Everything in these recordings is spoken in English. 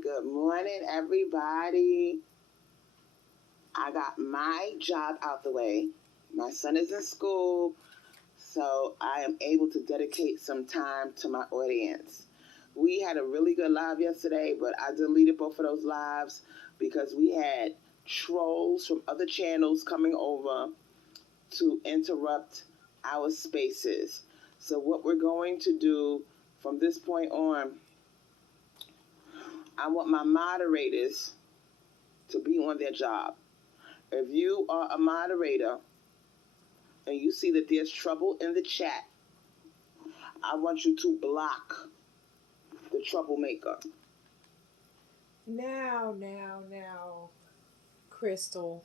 Good morning, everybody. I got my job out the way. My son is in school, so I am able to dedicate some time to my audience. We had a really good live yesterday, but I deleted both of those lives because we had trolls from other channels coming over to interrupt our spaces. So, what we're going to do from this point on, I want my moderators to be on their job. If you are a moderator and you see that there's trouble in the chat, I want you to block the troublemaker. Now, Crystal.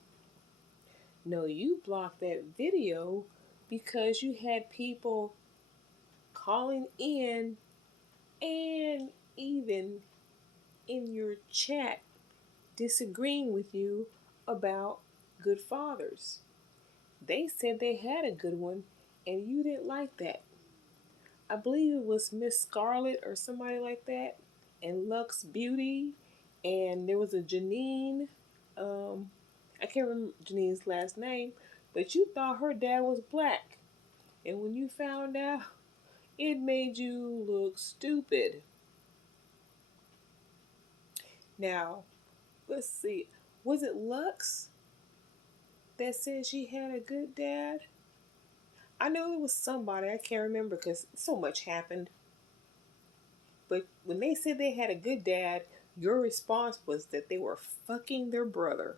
No, you blocked that video because you had people calling in and even in your chat disagreeing with you about good fathers. They said they had a good one and you didn't like that. I believe it was Miss Scarlett or somebody like that, and Lux Beauty, and there was a Janine. I can't remember Janine's last name, but you thought her dad was black, and when you found out, it made you look stupid. Now, let's see. Was it Lux that said she had a good dad? I know it was somebody. I can't remember because so much happened. But when they said they had a good dad, your response was that they were fucking their brother.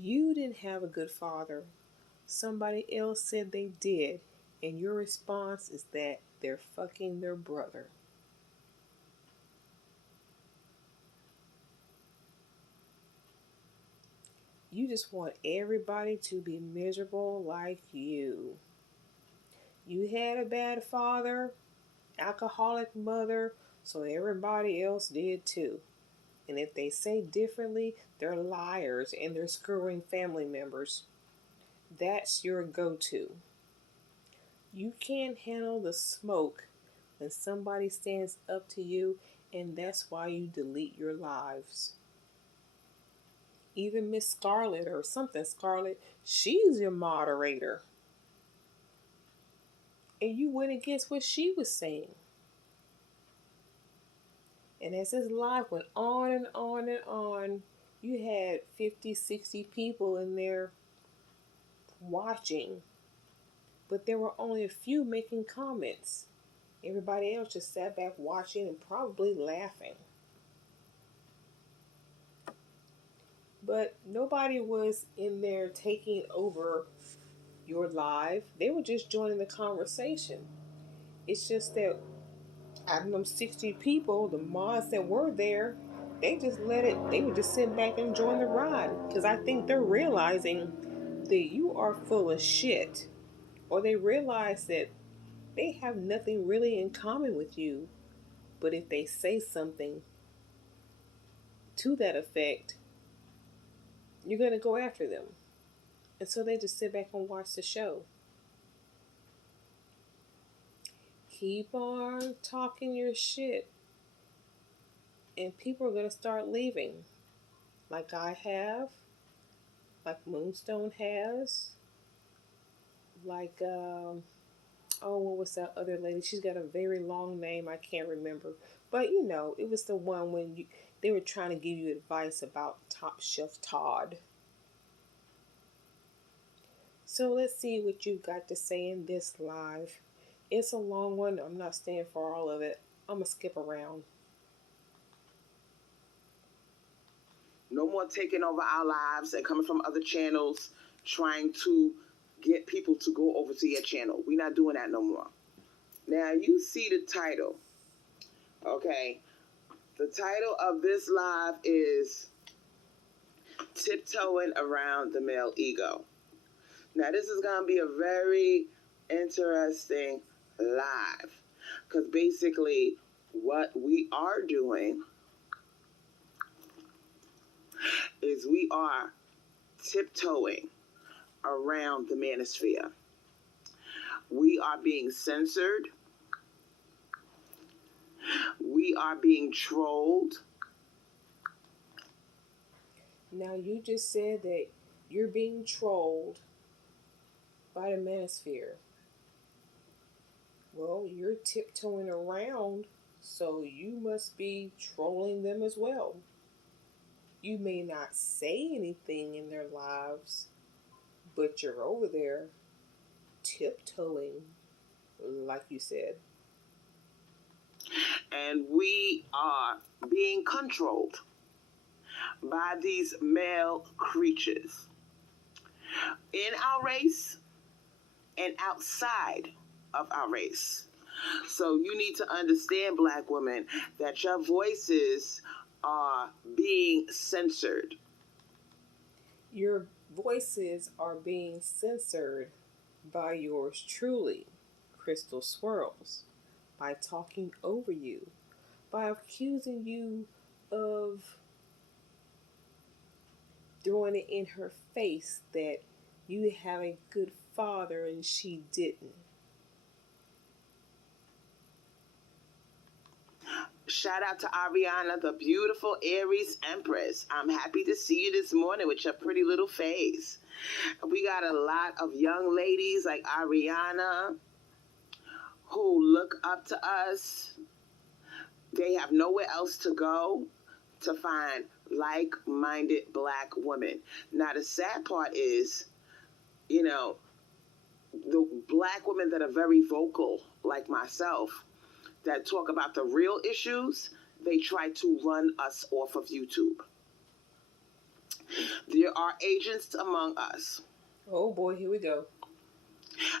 You didn't have a good father. Somebody else said they did. And your response is that they're fucking their brother. You just want everybody to be miserable like you. You had a bad father, alcoholic mother, so everybody else did too. And if they say differently, they're liars and they're screwing family members. That's your go to. You can't handle the smoke when somebody stands up to you, and that's why you delete your lives. Even Miss Scarlett or something Scarlett, she's your moderator. And you went against what she was saying. And as this live went on and on and on, you had 50, 60 people in there watching. But there were only a few making comments. Everybody else just sat back watching and probably laughing. But nobody was in there taking over your live. They were just joining the conversation. It's just that out of them 60 people, the mods that were there, they just let it, they would just sit back and enjoy the ride. Because I think they're realizing that you are full of shit. Or they realize that they have nothing really in common with you. But if they say something to that effect, you're going to go after them. And so they just sit back and watch the show. Keep on talking your shit. And people are going to start leaving. Like I have. Like Moonstone has. Like, what was that other lady? She's got a very long name. I can't remember. But, it was the one when they were trying to give you advice about Top Chef Todd. So let's see what you've got to say in this live. It's a long one. I'm not staying for all of it. I'm going to skip around. No more taking over our lives and coming from other channels trying to get people to go over to your channel. We're not doing that no more. Now, you see the title. Okay. The title of this live is Tiptoeing Around the Male Ego. Now, this is going to be a very interesting live because basically what we are doing is we are tiptoeing around the manosphere. We are being censored. are being trolled. Now, you just said that you're being trolled by the manosphere. Well, you're tiptoeing around, so you must be trolling them as well. You may not say anything in their lives, but you're over there tiptoeing, like you said. And we are being controlled by these male creatures in our race and outside of our race. So you need to understand, Black women, that your voices are being censored. Your voices are being censored by yours truly, Crystal Swirls, by talking over you, by accusing you of throwing it in her face that you have a good father and she didn't. Shout out to Ariana, the beautiful Aries Empress. I'm happy to see you this morning with your pretty little face. We got a lot of young ladies like Ariana who look up to us. They have nowhere else to go to find like-minded Black women. Now, the sad part is, you know, the Black women that are very vocal, like myself, that talk about the real issues, they try to run us off of YouTube. There are agents among us. Oh boy, here we go.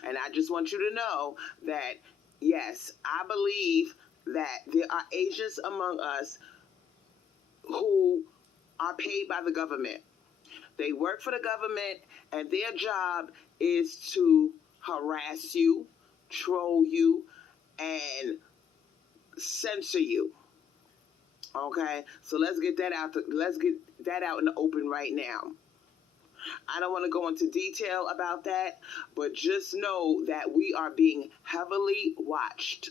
And I just want you to know that, yes, I believe that there are agents among us who are paid by the government. They work for the government, and their job is to harass you, troll you, and censor you. Okay, so let's get that out in the open right now. I don't want to go into detail about that, but just know that we are being heavily watched.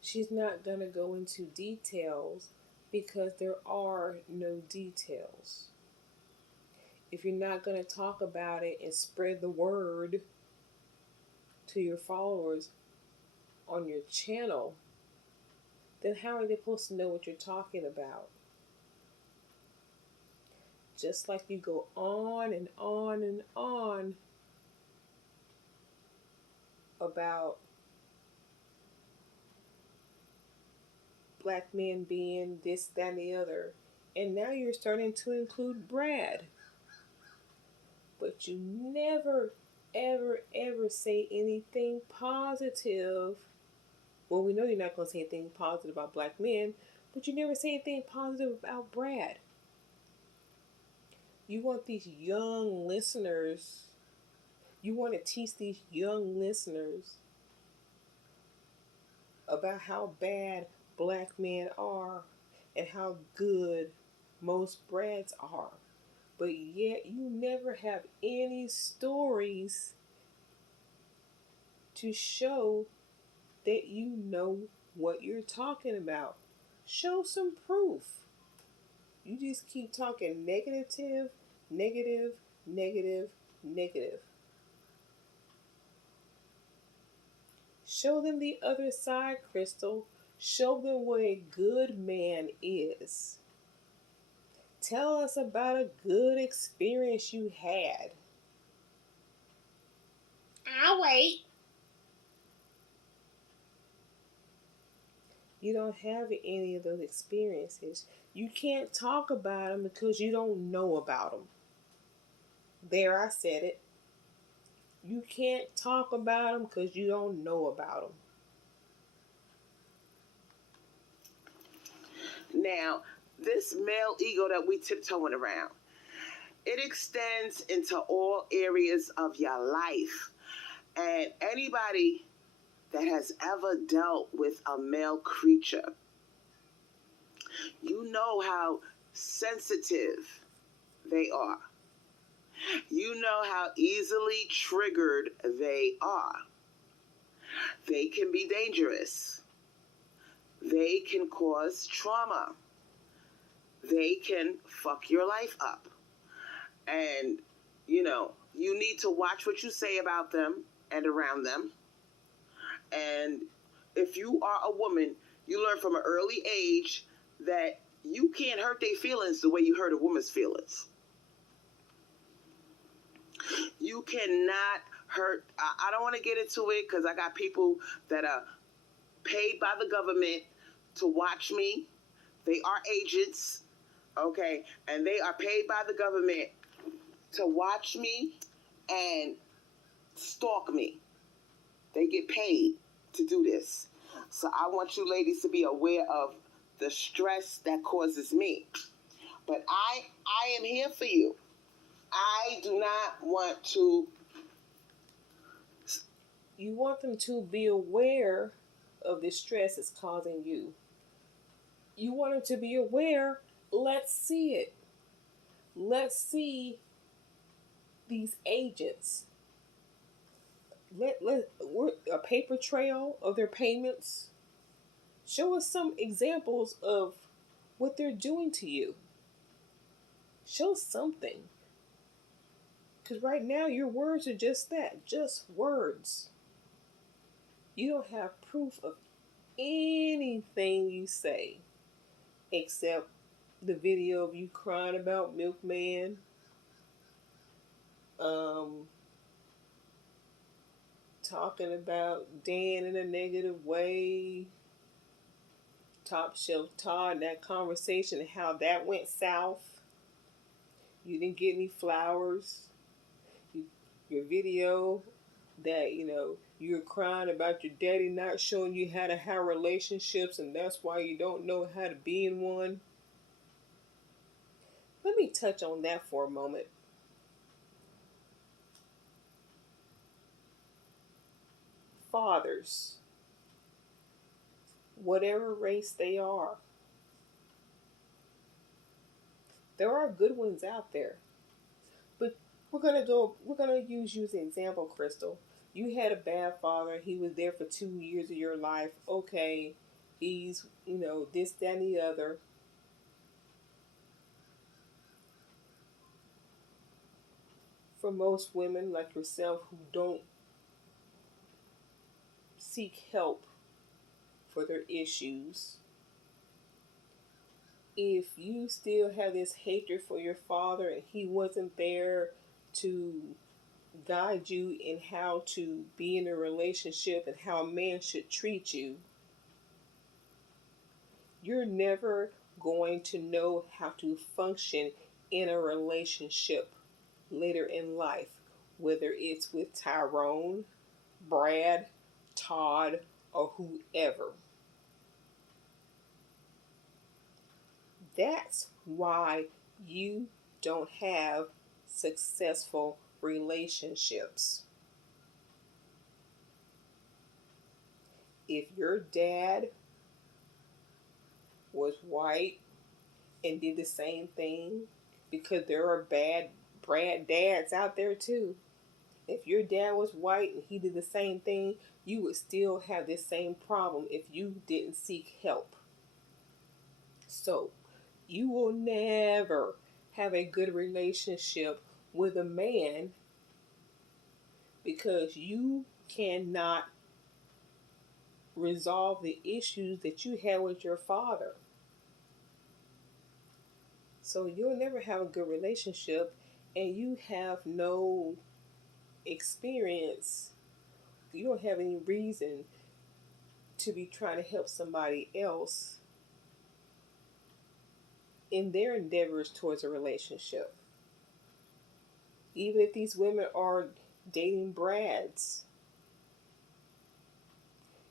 She's not going to go into details because there are no details. If you're not going to talk about it and spread the word to your followers on your channel, then how are they supposed to know what you're talking about? Just like you go on and on and on about Black men being this, that, and the other, and now you're starting to include Brad. But you never, ever, ever say anything positive. Well, we know you're not going to say anything positive about Black men, but you never say anything positive about Brad. You want these young listeners, you want to teach these young listeners about how bad Black men are and how good most Brads are. But yet you never have any stories to show that you know what you're talking about. Show some proof. You just keep talking negative, negative, negative, negative. Show them the other side, Crystal. Show them what a good man is. Tell us about a good experience you had. I'll wait. You don't have any of those experiences. You can't talk about them because you don't know about them. There, I said it. You can't talk about them because you don't know about them. Now, this male ego that we tiptoeing around, it extends into all areas of your life. And anybody that has ever dealt with a male creature, you know how sensitive they are. You know how easily triggered they are. They can be dangerous. They can cause trauma. They can fuck your life up. And, you need to watch what you say about them and around them. And if you are a woman, you learn from an early age that you can't hurt their feelings the way you hurt a woman's feelings. You cannot hurt. I don't want to get into it because I got people that are paid by the government to watch me. They are agents, okay? And they are paid by the government to watch me and stalk me. They get paid to do this. So I want you ladies to be aware of the stress that causes me. But I am here for you. I do not want to. You want them to be aware of the stress it's causing you. You want them to be aware. Let's see it. Let's see these agents. A paper trail of their payments. Show us some examples of what they're doing to you. Show something. Because right now your words are just that, just words. You don't have proof of anything you say except the video of you crying about Milkman. Talking about Dan in a negative way. Top Shelf Todd, that conversation and how that went south. You didn't get any flowers. Your video that, you're crying about your daddy not showing you how to have relationships and that's why you don't know how to be in one. Let me touch on that for a moment. Fathers, whatever race they are, there are good ones out there. But we're gonna use you as an example, Crystal. You had a bad father, he was there for 2 years of your life. Okay, he's, this, that, and the other. For most women like yourself who don't seek help for their issues, if you still have this hatred for your father and he wasn't there to guide you in how to be in a relationship and how a man should treat you, you're never going to know how to function in a relationship later in life, whether it's with Tyrone, Brad, Todd, or whoever. That's why you don't have successful relationships. If your dad was white and did the same thing, because there are bad Brad dads out there too. If your dad was white and he did the same thing, you would still have this same problem if you didn't seek help. So, you will never have a good relationship with a man because you cannot resolve the issues that you had with your father. So you'll never have a good relationship and you have no experience. You don't have any reason to be trying to help somebody else in their endeavors towards a relationship. Even if these women are dating Brads,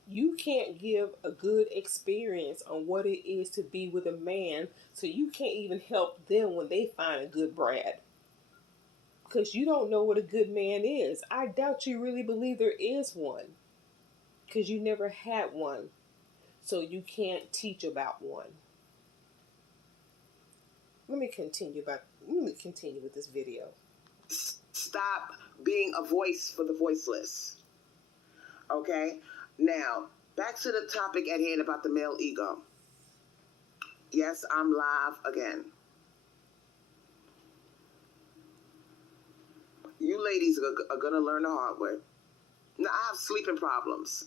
you can't give a good experience on what it is to be with a man, so you can't even help them when they find a good Brad. Because you don't know what a good man is. I doubt you really believe there is one. Because you never had one. So you can't teach about one. Let me continue with this video. Stop being a voice for the voiceless. Okay? Now, Back to the topic at hand about the male ego. Yes, I'm live again. You ladies are going to learn the hard way. Now, I have sleeping problems.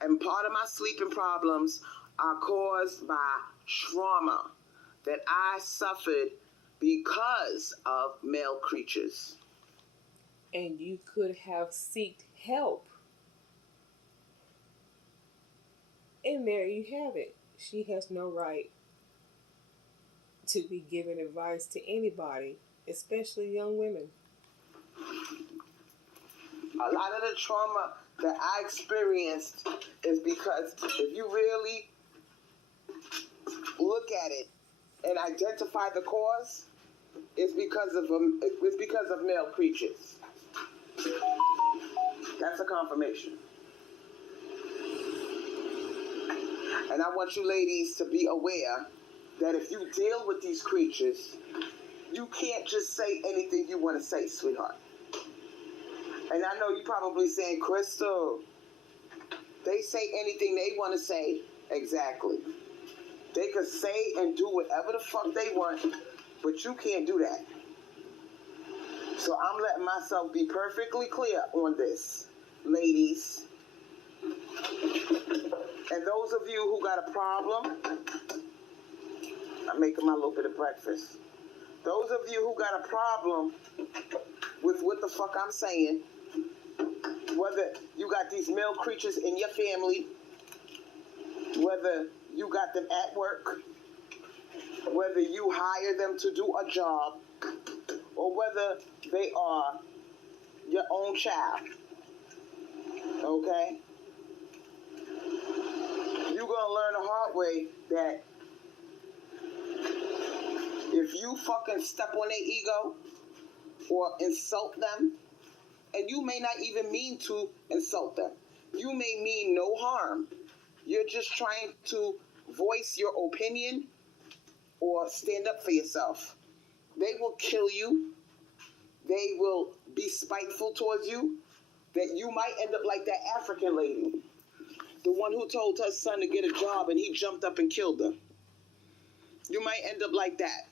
And part of my sleeping problems are caused by trauma that I suffered because of male creatures. And you could have sought help. And there you have it. She has no right to be giving advice to anybody, especially young women. A lot of the trauma that I experienced is because if you really look at it and identify the cause, it's because of male creatures. That's a confirmation. And I want you ladies to be aware that if you deal with these creatures, you can't just say anything you want to say, sweetheart. And I know you're probably saying, Crystal, they say anything they want to say. Exactly. They could say and do whatever the fuck they want, but you can't do that. So I'm letting myself be perfectly clear on this, ladies. And those of you who got a problem, I'm making my little bit of breakfast. Those of you who got a problem with what the fuck I'm saying, whether you got these male creatures in your family, whether you got them at work, whether you hire them to do a job, or whether they are your own child, okay? You're going to learn the hard way that if you fucking step on their ego or insult them, and you may not even mean to insult them. You may mean no harm. You're just trying to voice your opinion or stand up for yourself. They will kill you. They will be spiteful towards you. That you might end up like that African lady. The one who told her son to get a job and he jumped up and killed her. You might end up like that.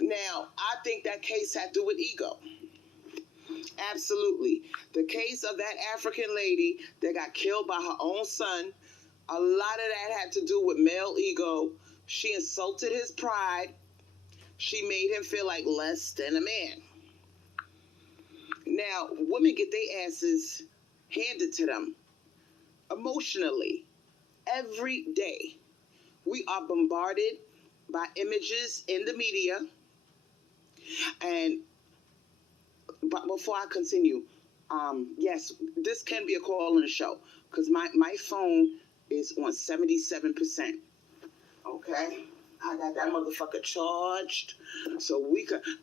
Now, I think that case had to do with ego. Absolutely. The case of that African lady that got killed by her own son, a lot of that had to do with male ego. She insulted his pride. She made him feel like less than a man. Now, women get their asses handed to them emotionally every day. We are bombarded by images in the media. But before I continue, yes, this can be a call in the show because my phone is on 77%. Okay? I got that motherfucker charged. So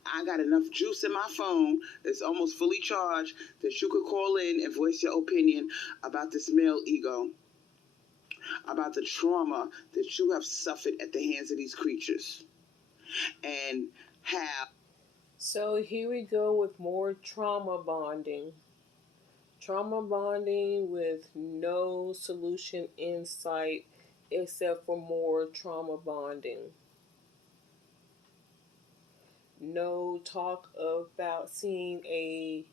I got enough juice in my phone that's almost fully charged that you could call in and voice your opinion about this male ego, about the trauma that you have suffered at the hands of these creatures. And how. So here we go with more trauma bonding. Trauma bonding with no solution in sight except for more trauma bonding. No talk about seeing a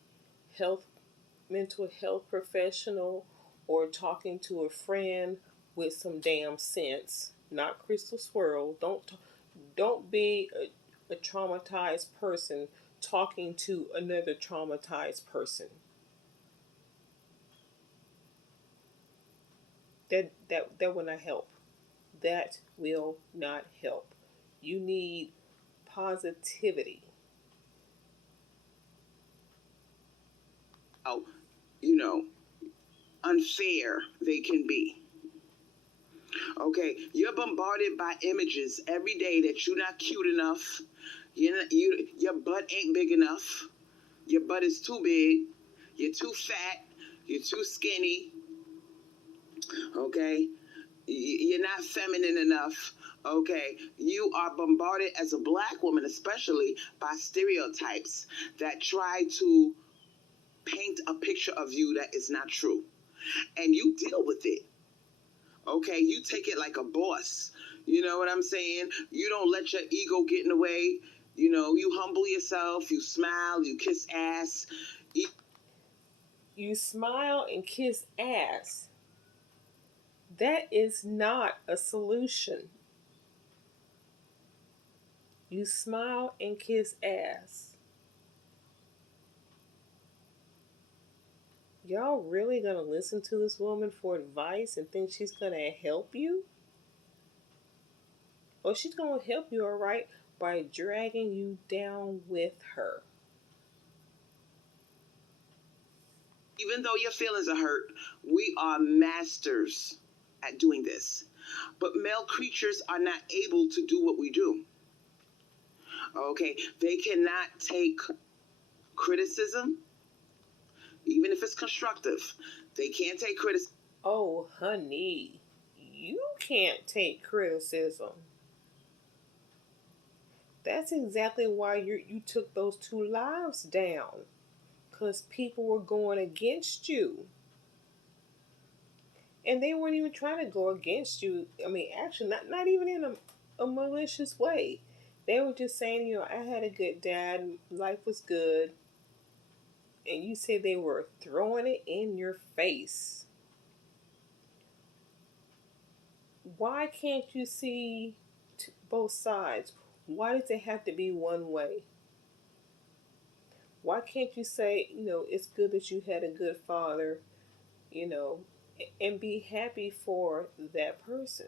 mental health professional or talking to a friend with some damn sense. Not Crystal Swirl. Don't be a traumatized person talking to another traumatized person. That will not help. That will not help. You need positivity. Unfair they can be. Okay, you're bombarded by images every day that you're not cute enough. Your butt ain't big enough. Your butt is too big. You're too fat. You're too skinny. Okay, you're not feminine enough. Okay, you are bombarded as a black woman, especially by stereotypes that try to paint a picture of you that is not true. and you deal with it. Okay, you take it like a boss. You know what I'm saying? You don't let your ego get in the way. You know, you humble yourself, you smile, you kiss ass. You smile and kiss ass. That is not a solution. You smile and kiss ass. Y'all really gonna listen to this woman for advice and think she's gonna help you? Well, she's gonna help you, alright, by dragging you down with her. Even though your feelings are hurt, we are masters at doing this. But male creatures are not able to do what we do. Okay, they cannot take criticism, even if it's constructive. They can't take criticism. Oh, honey, you can't take criticism. That's exactly why you took those 2 lives down. Because people were going against you. And they weren't even trying to go against you. I mean, actually, not even in a malicious way. They were just saying, you know, I had a good dad, life was good. And you said they were throwing it in your face. Why can't you see both sides? Why does it have to be one way? Why can't you say, you know, it's good that you had a good father, you know, and be happy for that person?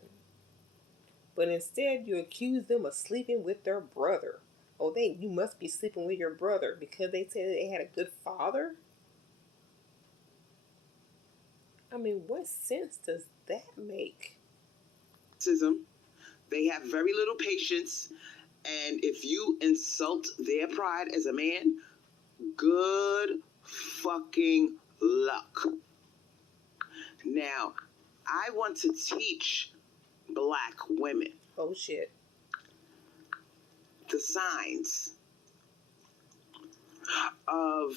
But instead, you accuse them of sleeping with their brother. Oh, you must be sleeping with your brother because they said they had a good father? I mean, what sense does that make? They have very little patience, and if you insult their pride as a man, good fucking luck. Now, I want to teach black women. Oh, shit. The signs of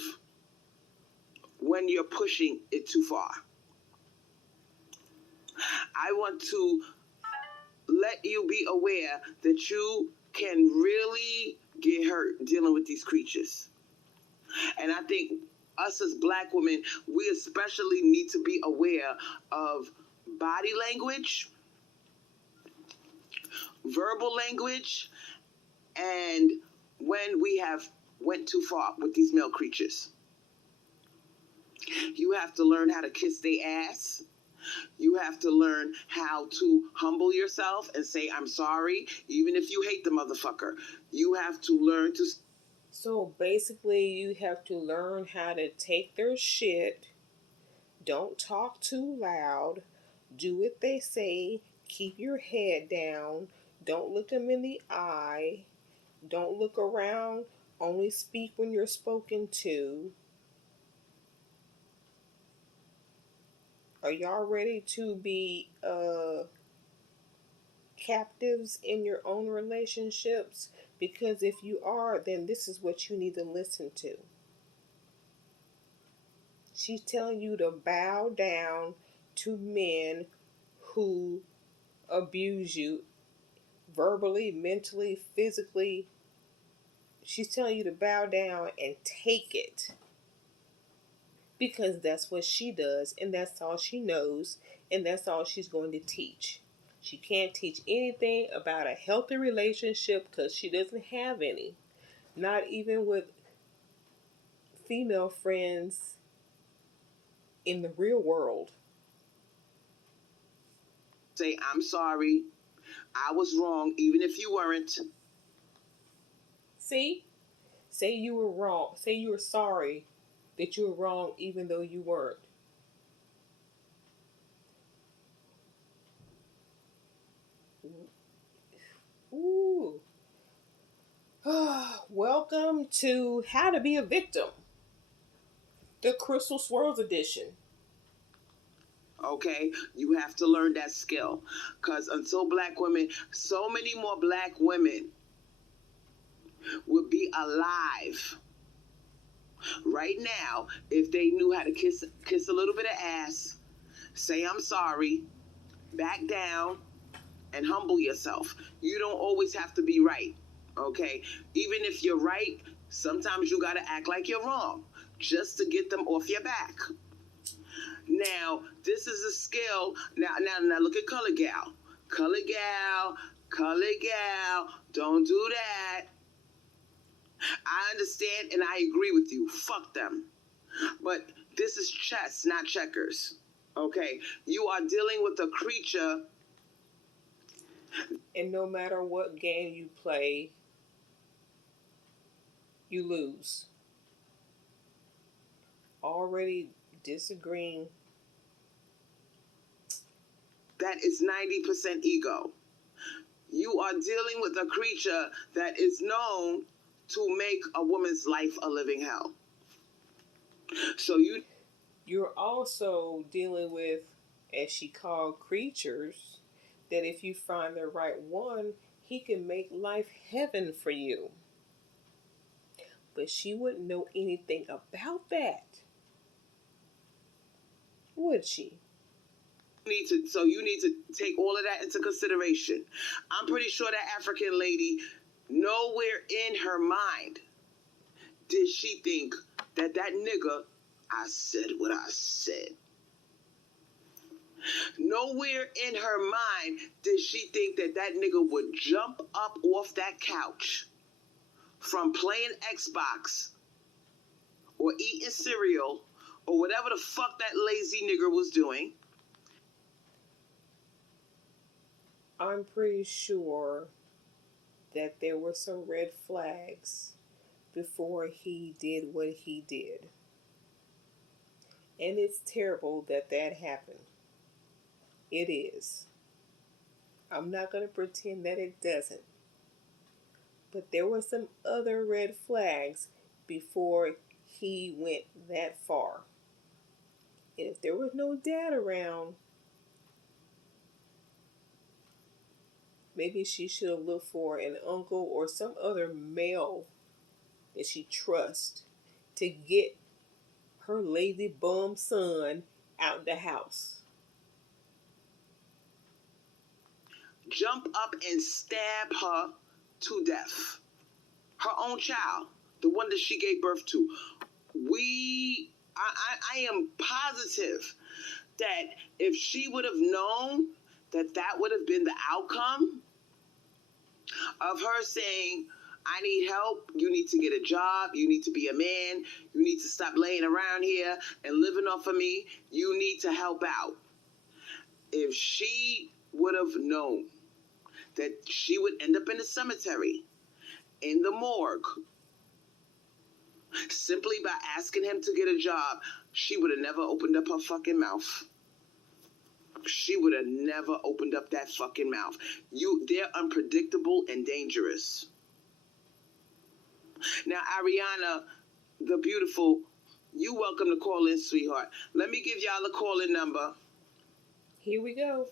when you're pushing it too far. I want to let you be aware that you can really get hurt dealing with these creatures. And I think us as black women, we especially need to be aware of body language, verbal language, and when we have went too far with these male creatures. You have to learn how to kiss their ass. You have to learn how to humble yourself and say, I'm sorry, even if you hate the motherfucker. You have to learn to... So basically, you have to learn how to take their shit. Don't talk too loud. Do what they say. Keep your head down. Don't look them in the eye. Don't look around. Only speak when you're spoken to. Are y'all ready to be captives in your own relationships? Because if you are, then this is what you need to listen to. She's telling you to bow down to men who abuse you verbally, mentally, physically. She's telling you to bow down and take it. Because that's what she does, and that's all she knows, and that's all she's going to teach. She can't teach anything about a healthy relationship because she doesn't have any. Not even with female friends in the real world. Say, I'm sorry, I was wrong, even if you weren't. See? Say you were wrong. Say you were sorry that you were wrong even though you weren't. Ooh. Welcome to How to Be a Victim, the Crystal Swirls edition. Okay, you have to learn that skill, because until black women, so many more black women would be alive right now if they knew how to kiss a little bit of ass say I'm sorry, back down, and humble yourself. You don't always have to be right, okay? Even if you're right, sometimes you gotta act like you're wrong just to get them off your back. Now, this is a skill. Now, look at Color Gal. Color Gal, don't do that. I understand and I agree with you. Fuck them. But this is chess, not checkers. Okay? You are dealing with a creature. And no matter what game you play, you lose. Already disagreeing. That is 90% ego. You are dealing with a creature that is known to make a woman's life a living hell. So you're also dealing with, as she called, creatures that if you find the right one, he can make life heaven for you. But she wouldn't know anything about that, would she? You need to take all of that into consideration. I'm pretty sure that African lady, nowhere in her mind did she think that nigga, I said what I said. Nowhere in her mind did she think that nigga would jump up off that couch from playing Xbox or eating cereal or whatever the fuck that lazy nigger was doing. I'm pretty sure that there were some red flags before he did what he did. And it's terrible that that happened. It is. I'm not going to pretend that it doesn't. But there were some other red flags before he went that far. And if there was no dad around, maybe she should have looked for an uncle or some other male that she trusts to get her lazy bum son out the house. Jump up and stab her to death. Her own child, the one that she gave birth to. I am positive that if she would have known that would have been the outcome of her saying, I need help, you need to get a job, you need to be a man, you need to stop laying around here and living off of me, you need to help out. If she would have known that she would end up in the cemetery, in the morgue, simply by asking him to get a job, she would have never opened up her fucking mouth. She would have never opened up that fucking mouth. They're unpredictable and dangerous. Now, Ariana, the beautiful, you welcome to call in, sweetheart. Let me give y'all a call-in number. Here we go.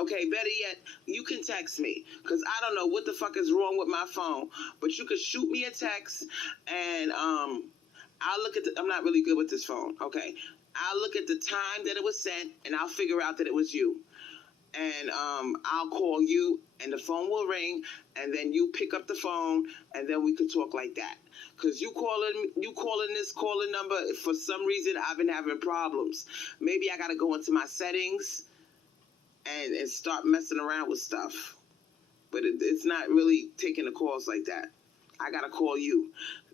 Okay, better yet, you can text me, because I don't know what the fuck is wrong with my phone, but you could shoot me a text, and I'll look at I'm not really good with this phone, okay? I'll look at the time that it was sent, and I'll figure out that it was you. And I'll call you, and the phone will ring, and then you pick up the phone, and then we could talk like that. Because you calling this calling number, for some reason, I've been having problems. Maybe I got to go into my settings and start messing around with stuff. But it's not really taking the calls like that. I got to call you.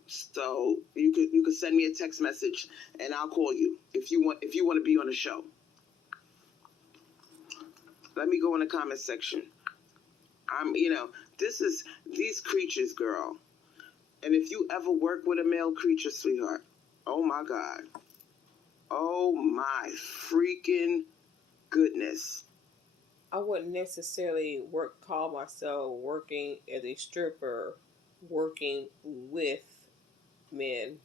So you could send me a text message, and I'll call you if you want to be on the show. Let me go in the comment section. These creatures, girl. And if you ever work with a male creature, sweetheart, oh my God. Oh my freaking goodness. I wouldn't necessarily call myself working as a stripper, working with men.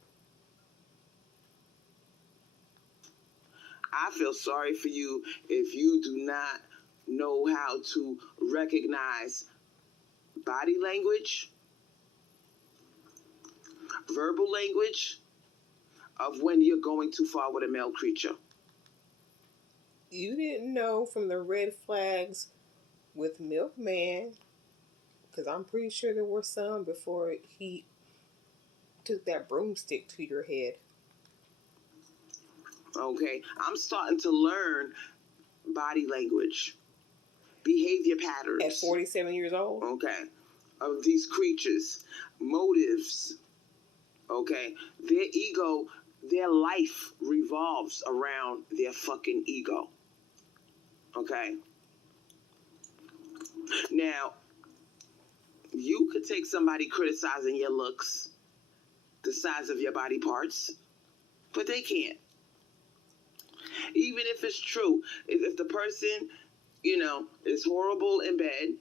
I feel sorry for you if you do not know how to recognize body language, verbal language, of when you're going too far with a male creature. You didn't know from the red flags with Milkman, because I'm pretty sure there were some before he took that broomstick to your head. Okay, I'm starting to learn body language, behavior patterns. At 47 years old? Okay, of these creatures, motives. Okay, their ego, their life revolves around their fucking ego. Okay, now you could take somebody criticizing your looks, the size of your body parts, but they can't. Even if it's true, if the person, is horrible in bed,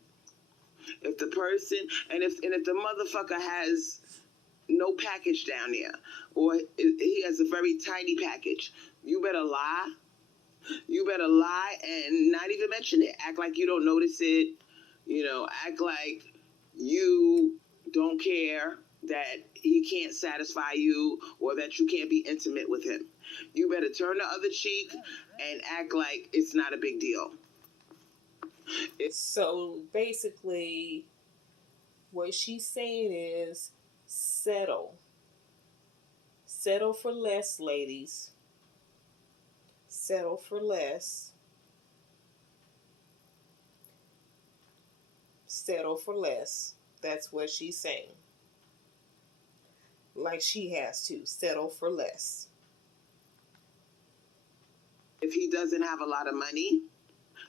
if the person, and if the motherfucker has no package down there, or he has a very tiny package, you better lie. You better lie and not even mention it. Act like you don't notice it. Act like you don't care that he can't satisfy you or that you can't be intimate with him. You better turn the other cheek and act like it's not a big deal. So basically, what she's saying is settle. Settle for less, ladies. Settle for less. Settle for less. That's what she's saying. Like she has to settle for less. If he doesn't have a lot of money,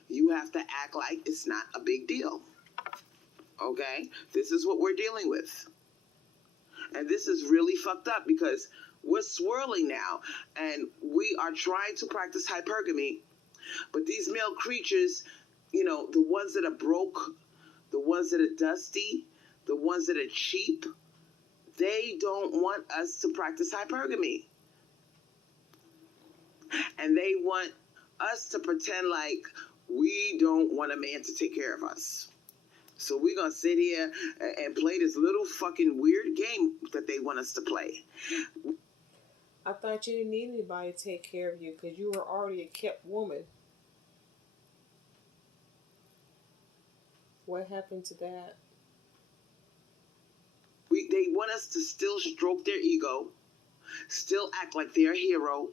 you have to act like it's not a big deal. Okay? This is what we're dealing with. And this is really fucked up because we're swirling now and we are trying to practice hypergamy. But these male creatures, the ones that are broke, the ones that are dusty, the ones that are cheap, they don't want us to practice hypergamy. And they want us to pretend like we don't want a man to take care of us. So we're going to sit here and play this little fucking weird game that they want us to play. I thought you didn't need anybody to take care of you because you were already a kept woman. What happened to that? They want us to still stroke their ego, still act like they're a hero,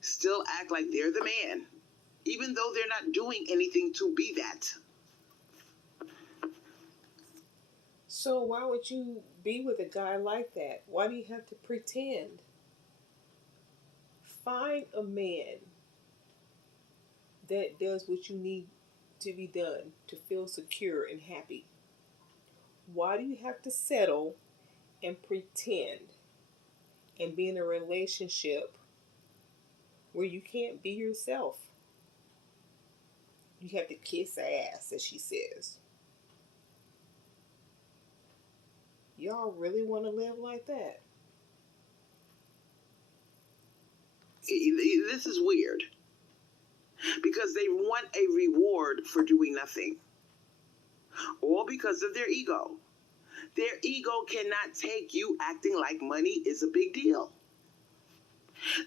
still act like they're the man, even though they're not doing anything to be that. So why would you be with a guy like that? Why do you have to pretend? Find a man that does what you need to be done to feel secure and happy. Why do you have to settle and pretend and be in a relationship where you can't be yourself? You have to kiss ass, as she says. Y'all really want to live like that? This is weird. Because they want a reward for doing nothing. All because of their ego. Their ego cannot take you acting like money is a big deal.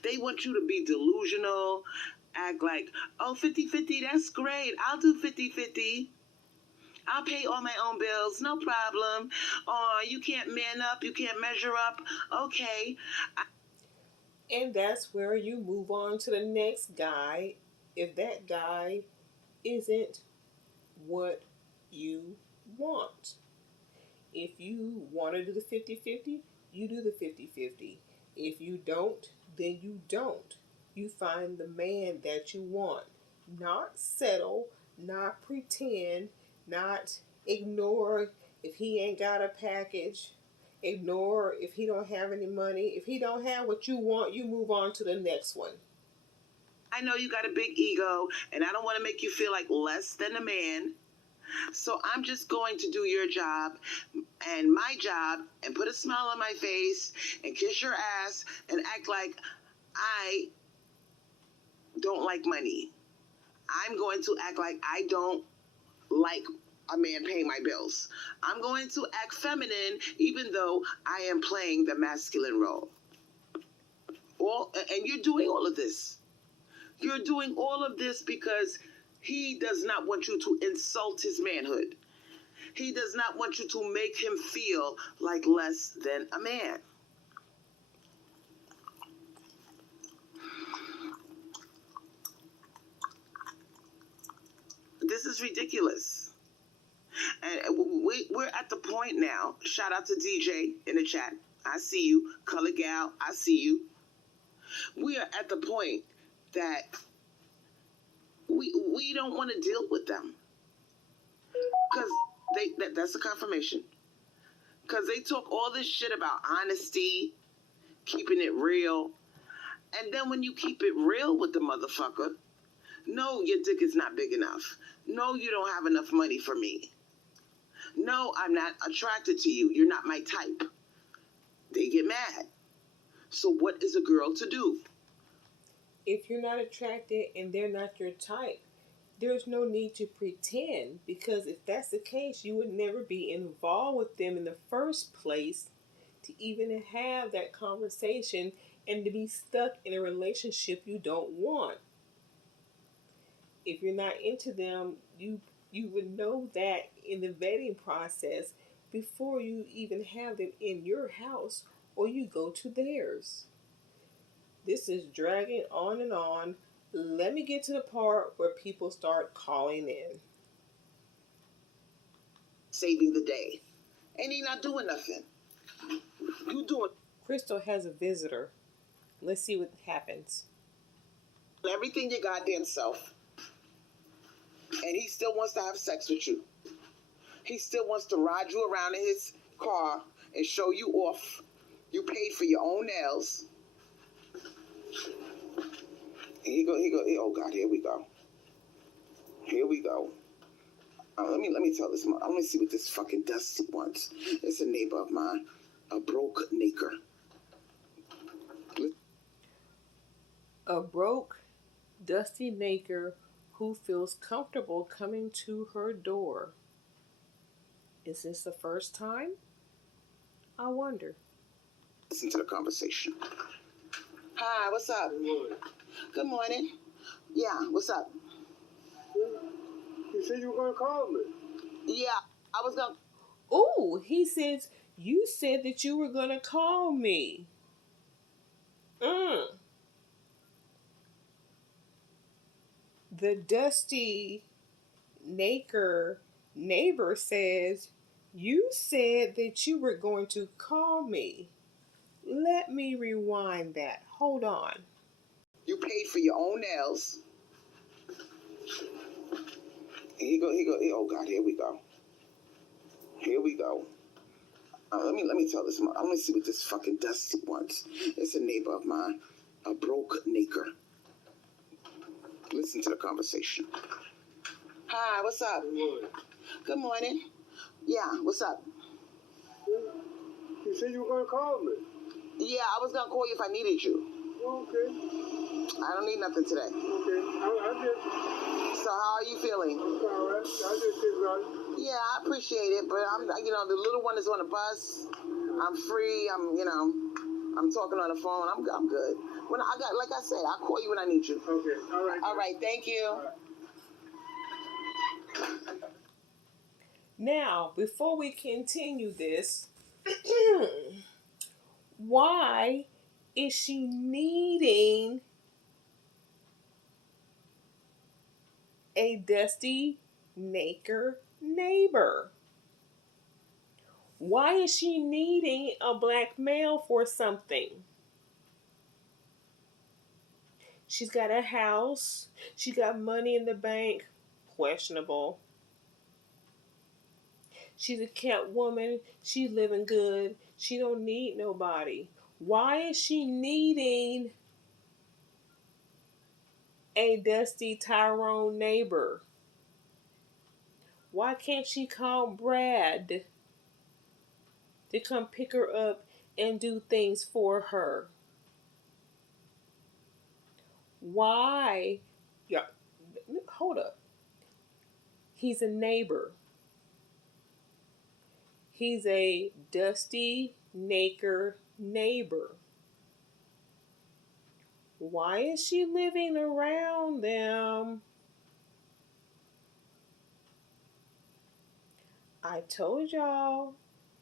They want you to be delusional, act like, oh, 50-50, that's great. I'll do 50-50. I'll pay all my own bills, no problem. Or you can't man up, you can't measure up. Okay. And that's where you move on to the next guy if that guy isn't what you want. If you want to do the 50-50, you do the 50-50. If you don't, then you don't. You find the man that you want. Not settle, not pretend, not ignore if he ain't got a package. Ignore if he don't have any money. If he don't have what you want, you move on to the next one. I know you got a big ego, and I don't want to make you feel like less than a man. So I'm just going to do your job and my job and put a smile on my face and kiss your ass and act like I don't like money. I'm going to act like I don't like a man paying my bills. I'm going to act feminine even though I am playing the masculine role. and you're doing all of this. You're doing all of this because he does not want you to insult his manhood. He does not want you to make him feel like less than a man. This is ridiculous. And we're at the point now. Shout out to DJ in the chat. I see you. Color Gal, I see you. We are at the point that we don't want to deal with them. Because that's a confirmation. Because they talk all this shit about honesty, keeping it real. And then when you keep it real with the motherfucker, no, your dick is not big enough. No, you don't have enough money for me. No, I'm not attracted to you. You're not my type. They get mad. So what is a girl to do? If you're not attracted and they're not your type, there's no need to pretend, because if that's the case, you would never be involved with them in the first place to even have that conversation and to be stuck in a relationship you don't want. If you're not into them, you would know that in the vetting process before you even have them in your house or you go to theirs. This is dragging on and on. Let me get to the part where people start calling in. Saving the day. And he not doing nothing. You doing Crystal has a visitor. Let's see what happens. everything your goddamn self. And he still wants to have sex with you. He still wants to ride you around in his car and show you off. You paid for your own nails. He go. Oh God, here we go. Here we go. Let me tell this. Let me see what this fucking Dusty wants. It's a neighbor of mine, a broke naker. A broke, dusty naker who feels comfortable coming to her door. Is this the first time? I wonder. Listen to the conversation. Hi, what's up? Good morning. Good morning. Yeah, what's up? You said you were going to call me. Yeah, I was gonna. Ooh, he says, you said that you were going to call me. The dusty naker neighbor says, you said that you were going to call me. Let me rewind that. Hold on. You paid for your own nails. He go. Oh God, here we go. Here we go. Let me tell this. Let me see what this fucking Dusty wants. It's a neighbor of mine, a broke naker. Listen to the conversation. Hi, what's up? Good morning. Good morning. Yeah, what's up? You said you were going to call me. Yeah, I was gonna call you if I needed you. Okay. I don't need nothing today. Okay. I just. So how are you feeling? I'm all right. I just feel right. Yeah, I appreciate it, but I'm, the little one is on the bus. I'm free. I'm talking on the phone. I'm good. When I got, like I said, I'll call you when I need you. Okay. All right. All right. Thank you. All right. Now, before we continue this, why is she needing a dusty naker neighbor? Why is she needing a black male for something? She's got a house. She got money in the bank. Questionable. She's a kept woman. She's living good. She don't need nobody. Why is she needing a dusty Tyrone neighbor? Why can't she call Brad to come pick her up and do things for her? Why? Yeah, hold up. He's a neighbor. He's a dusty naker neighbor. Why is she living around them? I told y'all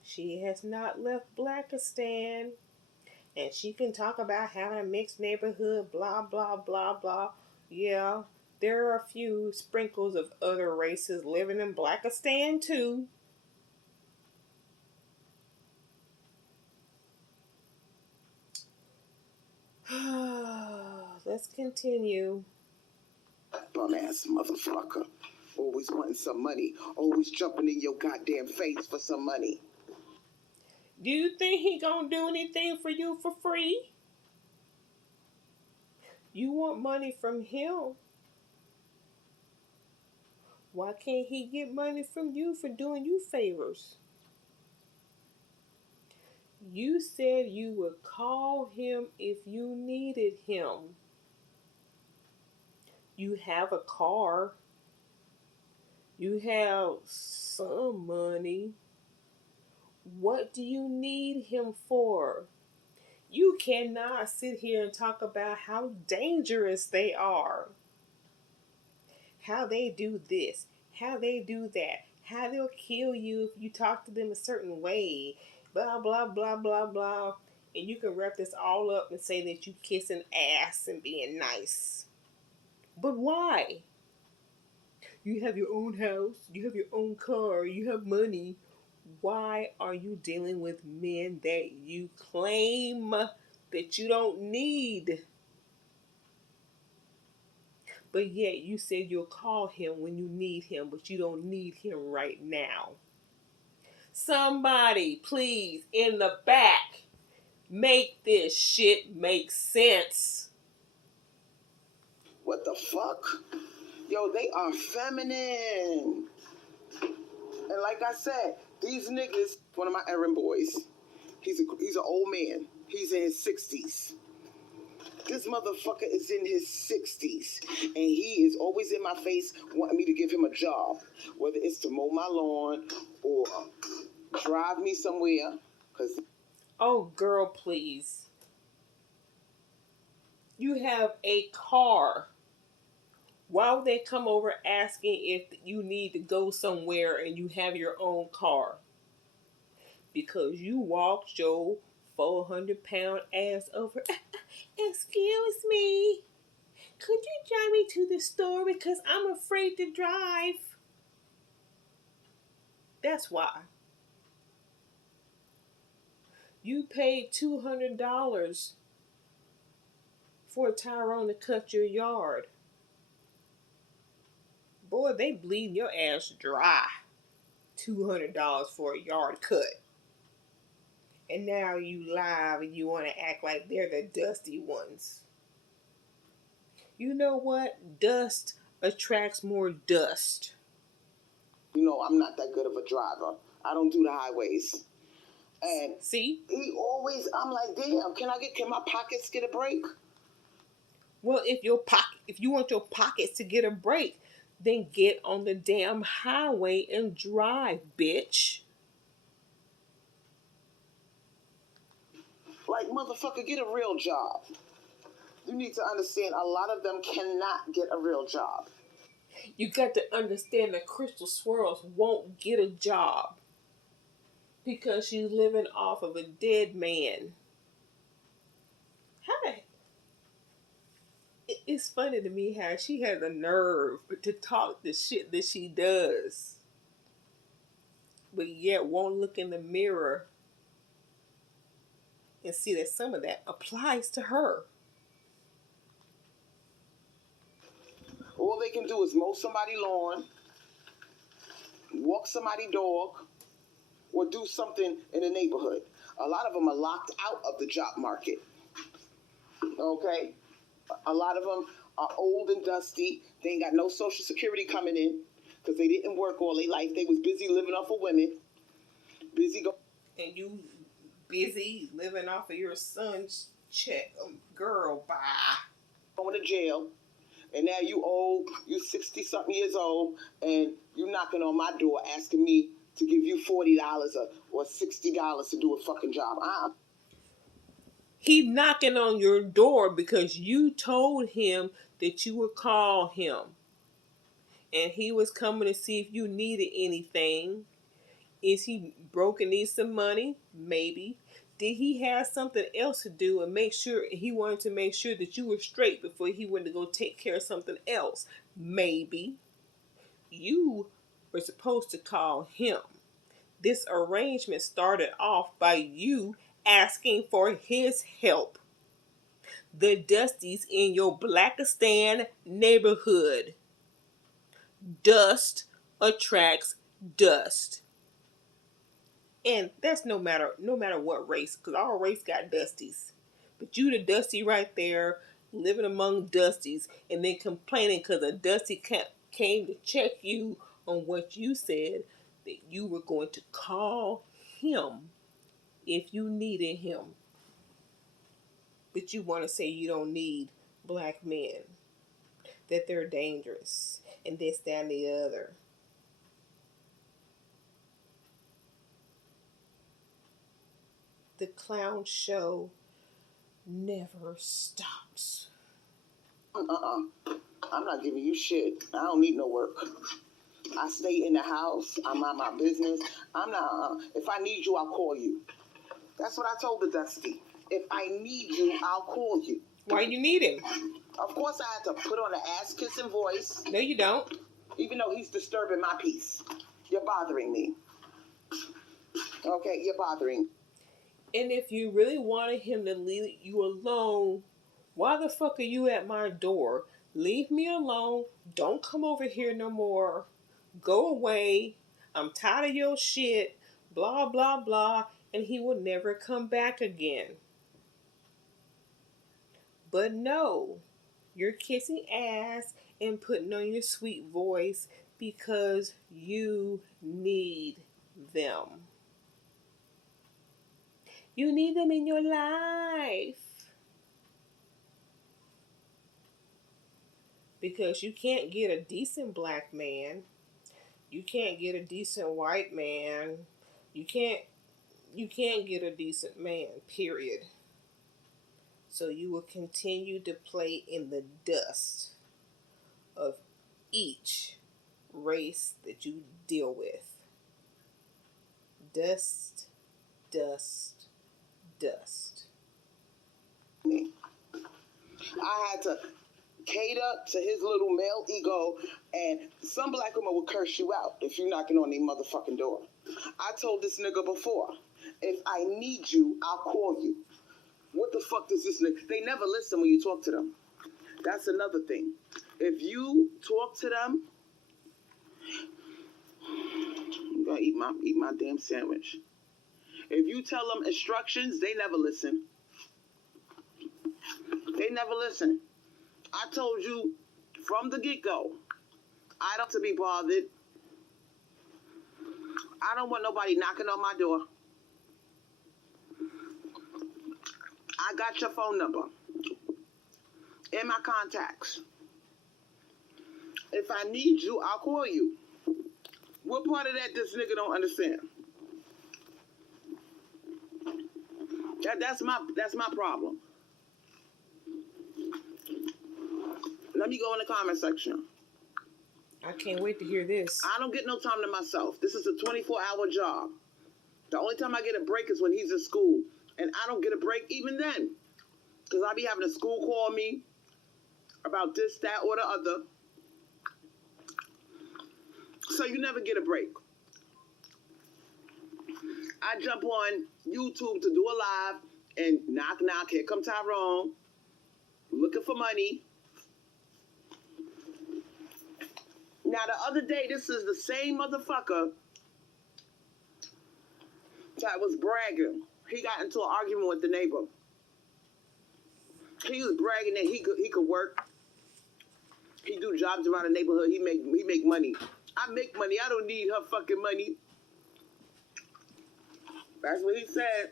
she has not left Blackistan. And she can talk about having a mixed neighborhood, blah, blah, blah, blah. Yeah, there are a few sprinkles of other races living in Blackistan too. Let's continue. Bum ass motherfucker. Always wanting some money. Always jumping in your goddamn face for some money. Do you think he gonna do anything for you for free? You want money from him. Why can't he get money from you for doing you favors? You said you would call him if you needed him. You have a car. You have some money. What do you need him for? You cannot sit here and talk about how dangerous they are. How they do this, how they do that, how they'll kill you if you talk to them a certain way, blah, blah, blah, blah, blah. And you can wrap this all up and say that you kissing ass and being nice. But why? You have your own house, you have your own car, you have money. Why are you dealing with men that you claim that you don't need? But yet you said you'll call him when you need him, but you don't need him right now. Somebody, please, in the back, make this shit make sense. What the fuck? Yo, they are feminine. And like I said, these niggas, one of my errand boys, he's an old man. He's in his 60s. This motherfucker is in his 60s, and he is always in my face wanting me to give him a job, whether it's to mow my lawn or drive me somewhere. Cause oh, girl, please. You have a car. Why would they come over asking if you need to go somewhere and you have your own car? Because you walked your 400-pound ass over. Excuse me. Could you drive me to the store because I'm afraid to drive? That's why. You paid $200 for Tyrone to cut your yard. Boy, they bleeding your ass dry. $200 for a yard cut. And now you live and you want to act like they're the dusty ones. You know what? Dust attracts more dust. You know, I'm not that good of a driver. I don't do the highways. And see? He always, I'm like, damn, can my pockets get a break? Well, if you want your pockets to get a break, then get on the damn highway and drive, bitch. Like, motherfucker, get a real job. You need to understand, a lot of them cannot get a real job. You got to understand that Crystal Swirls won't get a job because she's living off of a dead man. It's funny to me how she has a nerve to talk the shit that she does, but yet won't look in the mirror and see that some of that applies to her. All they can do is mow somebody's lawn, walk somebody's dog, or do something in the neighborhood. A lot of them are locked out of the job market. Okay? A lot of them are old and dusty. They ain't got no Social Security coming in because they didn't work all their life. They was busy living off of women. And you busy living off of your son's check. Girl, bye. Going to jail. And now you old, you 60-something years old, and you knocking on my door asking me to give you $40 or $60 to do a fucking job. He knocking on your door because you told him that you would call him. And he was coming to see if you needed anything. Is he broke and needs some money? Maybe. Did he have something else to do and make sure he wanted to make sure that you were straight before he went to go take care of something else? Maybe. You were supposed to call him. This arrangement started off by you asking for his help. The Dusties in your Blackistan neighborhood. Dust attracts dust. And that's no matter what race, because all race got Dusties. But you the Dusty right there, living among Dusties, and then complaining because a Dusty came to check you on what you said, that you were going to call him if you needed him. But you want to say you don't need black men, that they're dangerous, and this, that, and the other. The clown show never stops. I'm not giving you shit. I don't need no work. I stay in the house. I'm on my business. I'm not. If I need you, I'll call you. That's what I told the Dusty. If I need you, I'll call you. Why you need him? Of course, I had to put on an ass-kissing voice. No, you don't. Even though he's disturbing my peace. You're bothering me. Okay, you're bothering. And if you really wanted him to leave you alone, why the fuck are you at my door? Leave me alone. Don't come over here no more. Go away. I'm tired of your shit. Blah, blah, blah. And he will never come back again. But no, you're kissing ass and putting on your sweet voice because you need them. You need them in your life. Because you can't get a decent black man. You can't get a decent white man. You can't get a decent man, period. So you will continue to play in the dust of each race that you deal with. Dust, dust, dust. I had to cater to his little male ego, and some black women will curse you out if you're knocking on their motherfucking door. I told this nigga before, if I need you, I'll call you. What the fuck does this nigga? They never listen when you talk to them. That's another thing. If you talk to them, I'm gonna eat my damn sandwich. If you tell them instructions, they never listen. They never listen. I told you from the get-go, I don't to be bothered. I don't want nobody knocking on my door. I got your phone number in my contacts. If I need you, I'll call you. What part of that this nigga don't understand? That's my problem. Let me go in the comment section. I can't wait to hear this. I don't get no time to myself. This is a 24-hour job. The only time I get a break is when he's in school. And I don't get a break even then. Because I be having a school call me about this, that, or the other. So you never get a break. I jump on YouTube to do a live and knock, knock. Here come Tyrone. Looking for money. Now, the other day, this is the same motherfucker that was bragging. He got into an argument with the neighbor. He was bragging that he could work. He do jobs around the neighborhood. He make money. I make money. I don't need her fucking money. That's what he said.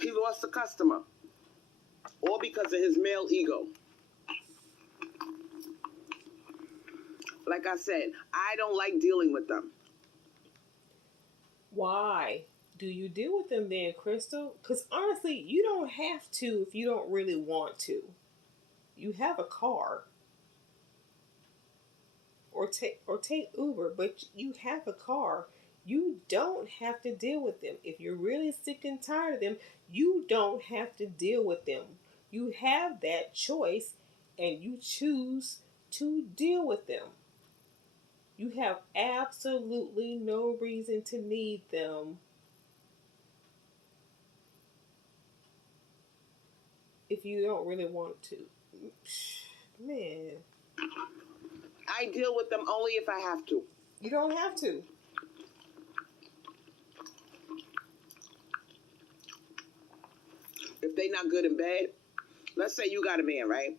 He lost a customer. All because of his male ego. Like I said, I don't like dealing with them. Why? Do you deal with them then, Crystal? Because honestly, you don't have to if you don't really want to. You have a car, or take Uber, but you have a car. You don't have to deal with them. If you're really sick and tired of them, you don't have to deal with them. You have that choice and you choose to deal with them. You have absolutely no reason to need them if you don't really want to. Man, I deal with them only if I have to. you don't have to. If they not good in bed, let's say you got a man, right?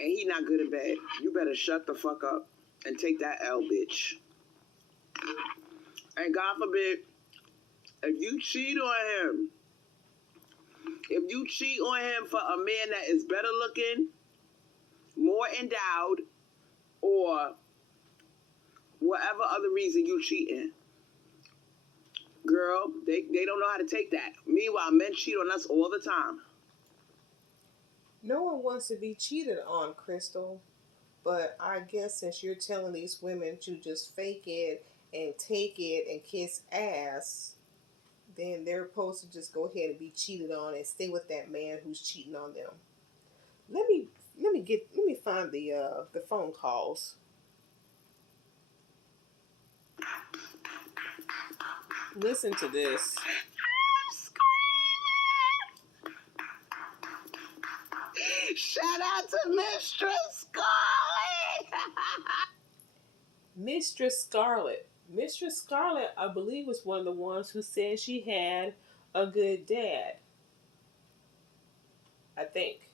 And he not good in bed. You better shut the fuck up and take that L, bitch. And God forbid, if you cheat on him, for a man that is better looking, more endowed, or whatever other reason you cheating, girl, they don't know how to take that. Meanwhile, men cheat on us all the time. No one wants to be cheated on, Crystal. But I guess since you're telling these women to just fake it and take it and kiss ass, then they're supposed to just go ahead and be cheated on and stay with that man who's cheating on them. Let me find the phone calls. Listen to this. Shout out to Mistress Scarlet. Mistress Scarlet. Mistress Scarlet, I believe, was one of the ones who said she had a good dad. I think.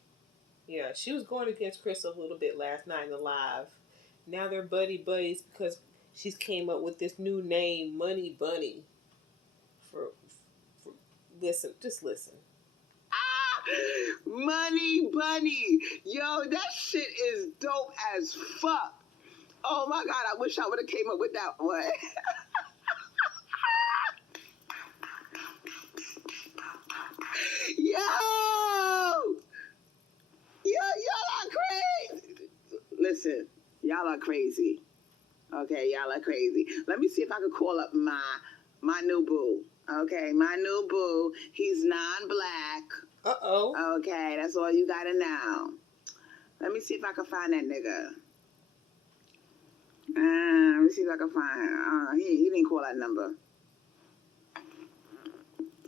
Yeah, she was going against Crystal a little bit last night in the live. Now they're buddies because she's came up with this new name, Money Bunny. For just listen. Money Bunny. Yo, that shit is dope as fuck. Oh my God, I wish I would have came up with that one. Y'all are crazy. Listen, y'all are crazy. Okay, y'all are crazy. Let me see if I can call up my new boo. Okay, my new boo. He's non-black. Uh-oh. Okay, that's all you gotta know. Let me see if I can find that nigga. Let me see if I can find him. He didn't call that number.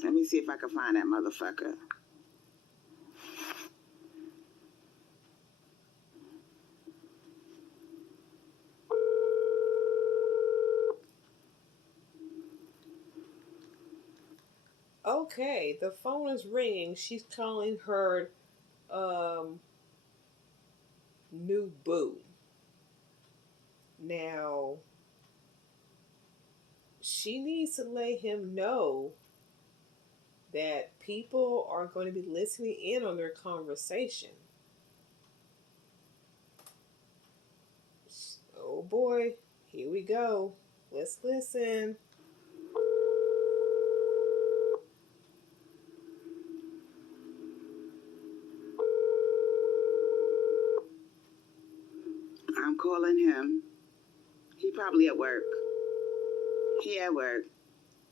Let me see if I can find that motherfucker. Okay, the phone is ringing. She's calling her new boo. Now, she needs to let him know that people are going to be listening in on their conversation. Oh boy, here we go. Let's listen. I'm calling him. He probably at work. He at work.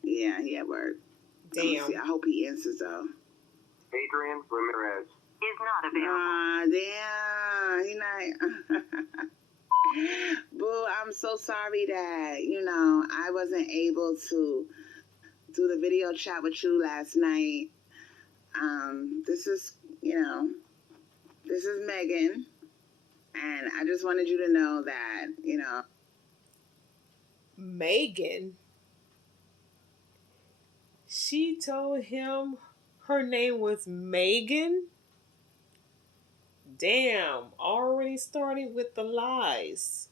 Yeah, he at work. Damn. I hope he answers though. Adrian Ramirez is not available. Damn. He not. Boo, I'm so sorry that, I wasn't able to do the video chat with you last night. This is Megan. And I just wanted you to know that, Megan? She told him her name was Megan? Damn, already starting with the lies.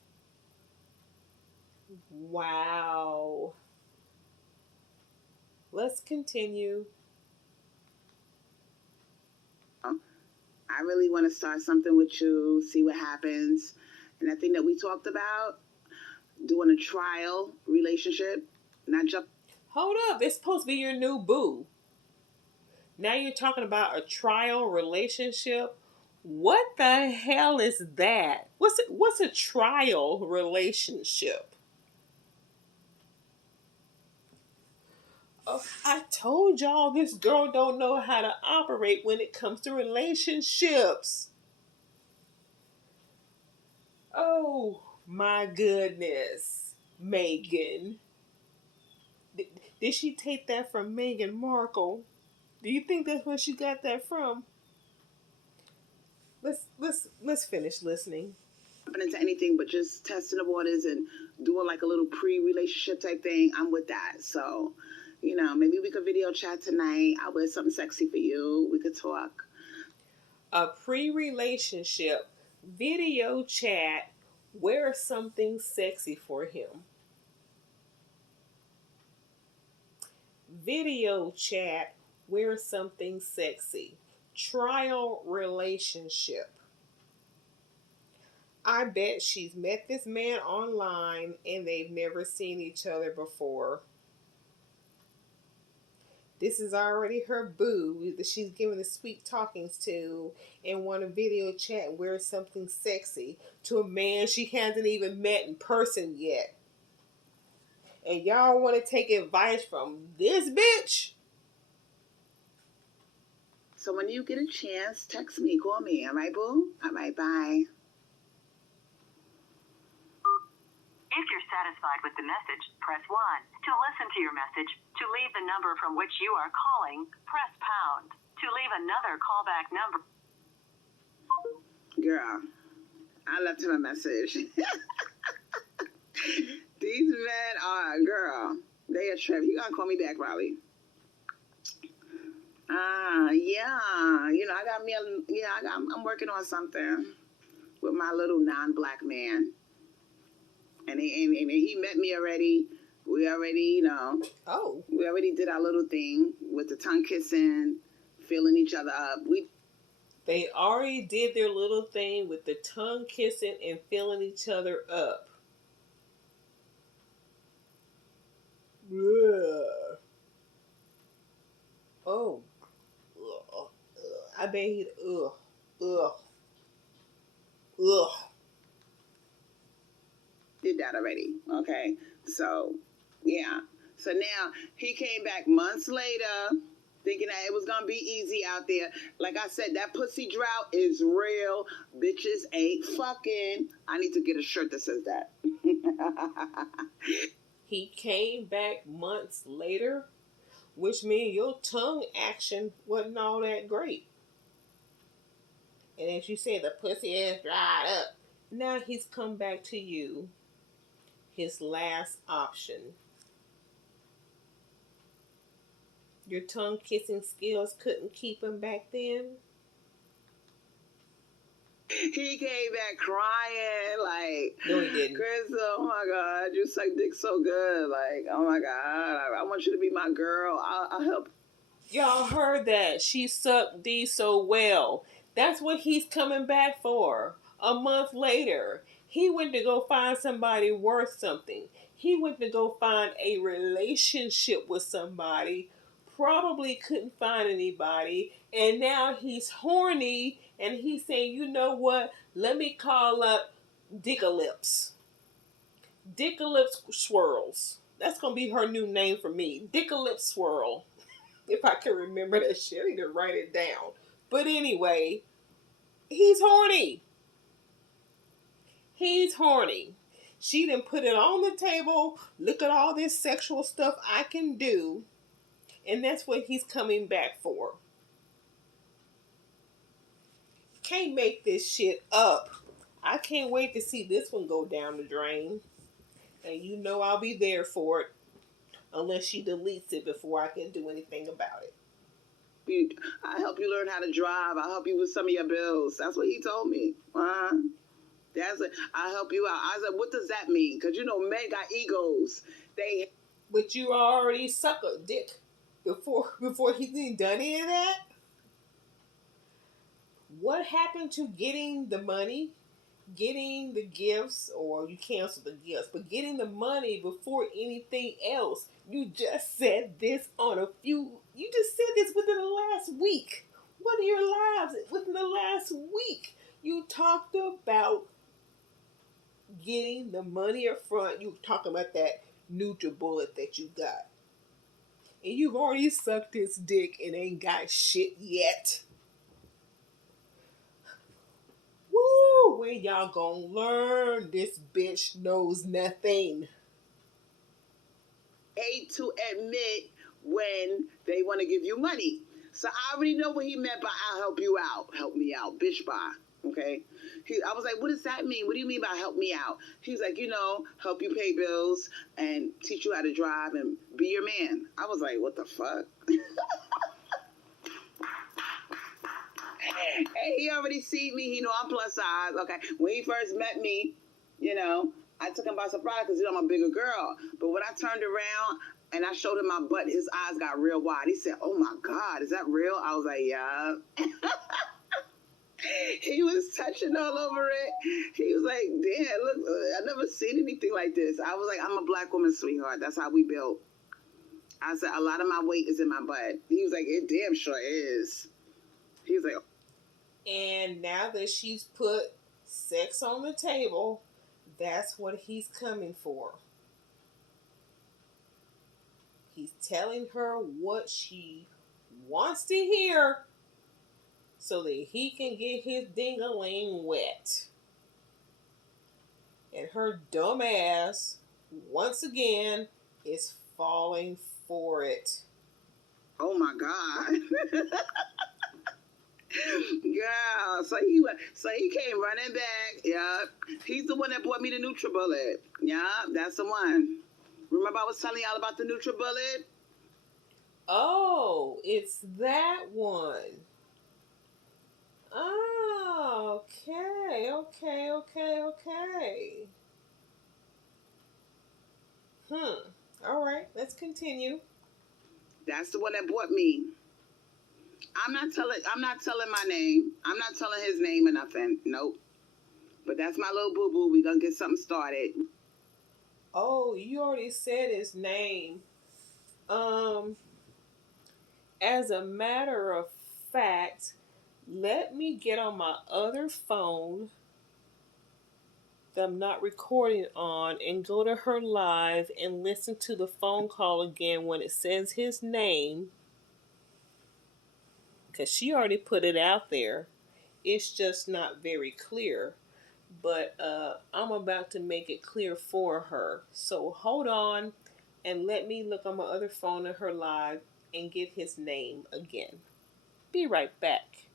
Wow. Let's continue. I really want to start something with you, see what happens. And I think that we talked about doing a trial relationship, not just... Hold up, it's supposed to be your new boo. Now you're talking about a trial relationship? What the hell is that? What's a trial relationship? Oh, I told y'all this girl don't know how to operate when it comes to relationships. Oh my goodness. Megan. Did she take that from Meghan Markle? Do you think that's where she got that from? Let's finish listening. Into anything but just testing the waters and doing like a little pre-relationship type thing, I'm with that. So, maybe we could video chat tonight. I'll wear something sexy for you. We could talk. A pre-relationship video chat. Wear something sexy for him. Video chat. Wear something sexy. Trial relationship. I bet she's met this man online and they've never seen each other before. This is already her boo that she's giving the sweet talkings to and want a video chat and wear something sexy to a man she hasn't even met in person yet. And y'all want to take advice from this bitch? So when you get a chance, text me, call me. All right, boo? All right, bye. If you're satisfied with the message, press 1. To listen to your message, to leave the number from which you are calling, press pound. To leave another callback number. Girl, I left him a message. These men are, girl, they a trip. He gonna call me back, probably. Yeah. I'm working on something with my little non-black man. And he met me already. We already, we already did our little thing with the tongue kissing, feeling each other up. They already did their little thing with the tongue kissing and feeling each other up. Ugh. Oh. Ugh. I bet he'd, ugh. Did that already, okay? So, yeah. So now, he came back months later, thinking that it was gonna be easy out there. Like I said, that pussy drought is real. Bitches ain't fucking. I need to get a shirt that says that. He came back months later, which means your tongue action wasn't all that great. And as you said, the pussy ass dried up. Now he's come back to you. His last option. Your tongue kissing skills couldn't keep him back then? He came back crying, like, no, he didn't. Chris, oh my God, you suck dick so good. Like, oh my God, I want you to be my girl. I'll help. Y'all heard that. She sucked D so well. That's what he's coming back for. A month later, he went to go find somebody worth something. He went to go find a relationship with somebody. Probably couldn't find anybody. And now he's horny and he's saying, you know what? Let me call up Dickalips. Dickalips Swirls. That's going to be her new name for me. Dickalips Swirl. If I can remember that shit, I need to write it down. But anyway, he's horny. He's horny. She done put it on the table. Look at all this sexual stuff I can do. And that's what he's coming back for. Can't make this shit up. I can't wait to see this one go down the drain. And you know I'll be there for it. Unless she deletes it before I can do anything about it. I help you learn how to drive. I'll help you with some of your bills. That's what he told me. That's it. I'll help you out. I said, what does that mean? Because, men got egos. But you already suck a dick before he's even done any of that? What happened to getting the money? getting the gifts, or you cancel the gifts, but getting the money before anything else. You just said this you just said this within the last week. One of your lives within the last week. You talked about getting the money up front. You were talking about that NutriBullet that you got. And you've already sucked his dick and ain't got shit yet. Woo! When y'all gonna learn? This bitch knows nothing. Hate to admit when they want to give you money. So I already know what he meant by I'll help you out. Help me out. Bitch, bye. Okay? I was like, what does that mean? What do you mean by help me out? He's like, help you pay bills and teach you how to drive and be your man. I was like, what the fuck? Hey, he already seen me. He know I'm plus size. Okay. When he first met me, I took him by surprise because, I'm a bigger girl. But when I turned around and I showed him my butt, his eyes got real wide. He said, oh my God, is that real? I was like, yeah. He was touching all over it. He was like, damn, look, I never seen anything like this. I was like, I'm a black woman, sweetheart. That's how we built. I said, a lot of my weight is in my butt. He was like, it damn sure is. He was like, and now that she's put sex on the table, that's what he's coming for. He's telling her what she wants to hear so that he can get his ding-a-ling wet. And her dumb ass, once again, is falling for it. oh my God. Girl, so he came running back. Yeah, he's the one that bought me the NutriBullet. Yeah, that's the one. Remember I was telling y'all about the NutriBullet? Oh, it's that one. Oh, okay. All right, let's continue. That's the one that bought me. I'm not telling my name. I'm not telling his name or nothing. Nope. But that's my little boo-boo. We gonna get something started. Oh, you already said his name. As a matter of fact, let me get on my other phone that I'm not recording on and go to her live and listen to the phone call again when it says his name. Because she already put it out there. It's just not very clear. But I'm about to make it clear for her. So hold on and let me look on my other phone at her live and get his name again. Be right back.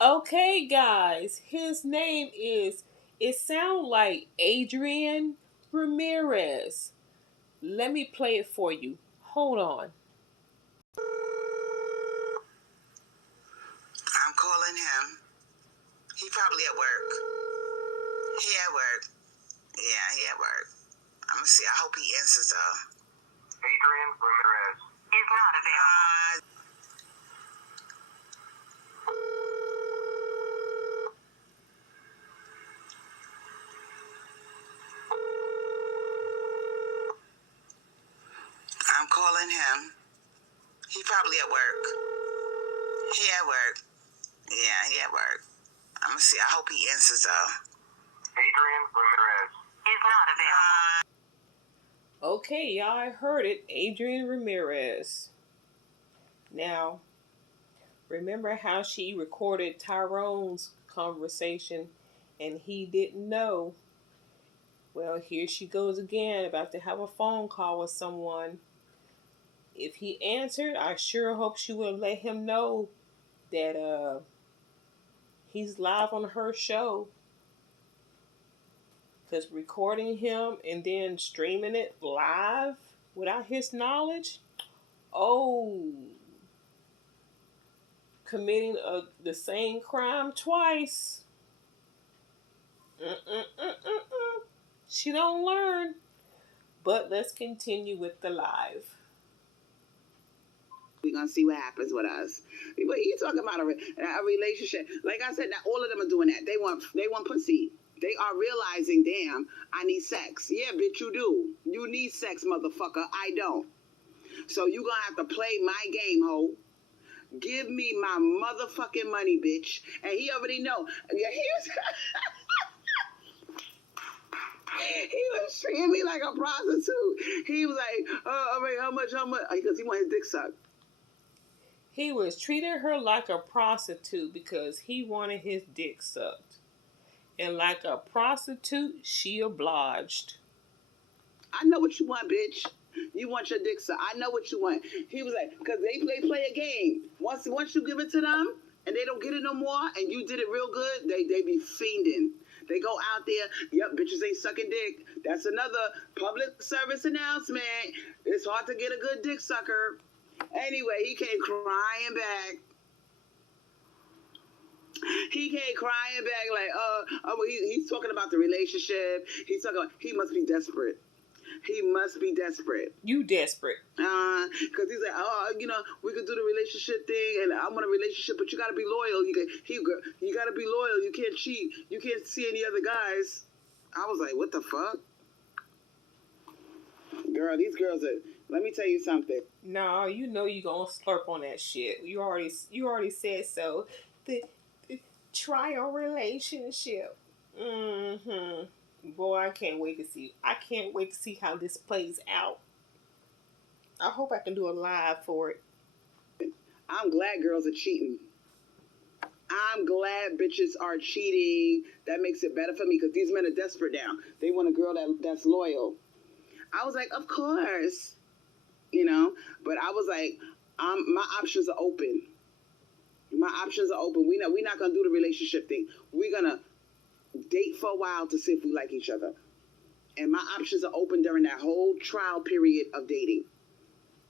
Okay, guys, his name is, it sounds like Adrian Ramirez. Let me play it for you. Hold on. I'm calling him. He probably at work. He at work. Yeah, he at work. I'm gonna see. I hope he answers though. Adrian Ramirez is not available. I'm calling him. He probably at work. He at work. Yeah, he at work. I'm gonna see. I hope he answers though. Adrian Ramirez is not available. Okay, y'all, I heard it. Adrian Ramirez. Now, remember how she recorded Tyrone's conversation and he didn't know? Well, here she goes again, about to have a phone call with someone. If he answered, I sure hope she will let him know that he's live on her show. Because recording him and then streaming it live without his knowledge, committing the same crime twice. She don't learn. But let's continue with the live. We're gonna see what happens with us. But you talking about a relationship? Like I said, that all of them are doing that. They want pussy. They are realizing, damn, I need sex. Yeah, bitch, you do. You need sex, motherfucker. I don't. So you gonna have to play my game, ho. Give me my motherfucking money, bitch. And he already know. Yeah, he was treating me like a prostitute. He was like, all right, how much? Because he wanted his dick sucked. He was treating her like a prostitute because he wanted his dick sucked. And like a prostitute, she obliged. I know what you want, bitch. You want your dick sucked. I know what you want. He was like, because they play a game. Once you give it to them and they don't get it no more and you did it real good, they be fiending. They go out there, yep, bitches ain't sucking dick. That's another public service announcement. It's hard to get a good dick sucker. Anyway, he came crying back. He's talking about the relationship. He's talking about, he must be desperate. He must be desperate. You desperate. Because he's like, we could do the relationship thing, and I want a relationship, but you got to be loyal. You got to be loyal. You can't cheat. You can't see any other guys. I was like, what the fuck? Girl, these girls are, let me tell you something. No, you know you gonna slurp on that shit. You already said so. The trial relationship. Mm-hmm. Boy, I can't wait to see how this plays out. I hope I can do a live for it. I'm glad girls are cheating. I'm glad bitches are cheating. That makes it better for me because these men are desperate now. They want a girl that's loyal. I was like, of course. But I was like, my options are open. My options are open. We're not going to do the relationship thing. We're going to date for a while to see if we like each other. And my options are open during that whole trial period of dating.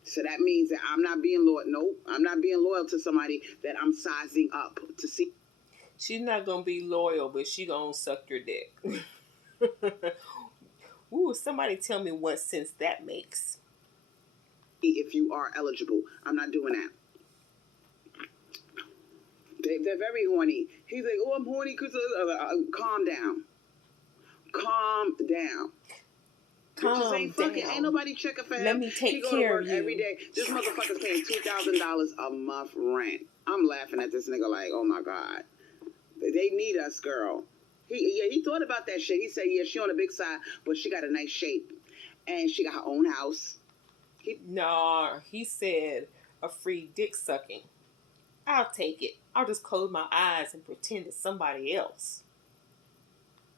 So that means that I'm not being loyal. Nope, I'm not being loyal to somebody that I'm sizing up to see. She's not going to be loyal, but she going to suck your dick. Ooh, somebody tell me what sense that makes. If you are eligible. I'm not doing that. They're very horny. He's like, oh, I'm horny because calm down. Calm down. Calm ain't down. Fucking, ain't nobody checking for him. Let me take he go care to work of you. every day. This motherfucker's paying $2,000 a month rent. I'm laughing at this nigga like, oh my God. They need us, girl. He thought about that shit. He said, yeah, she on the big side, but she got a nice shape. And she got her own house. He said a free dick sucking. I'll take it. I'll just close my eyes and pretend it's somebody else.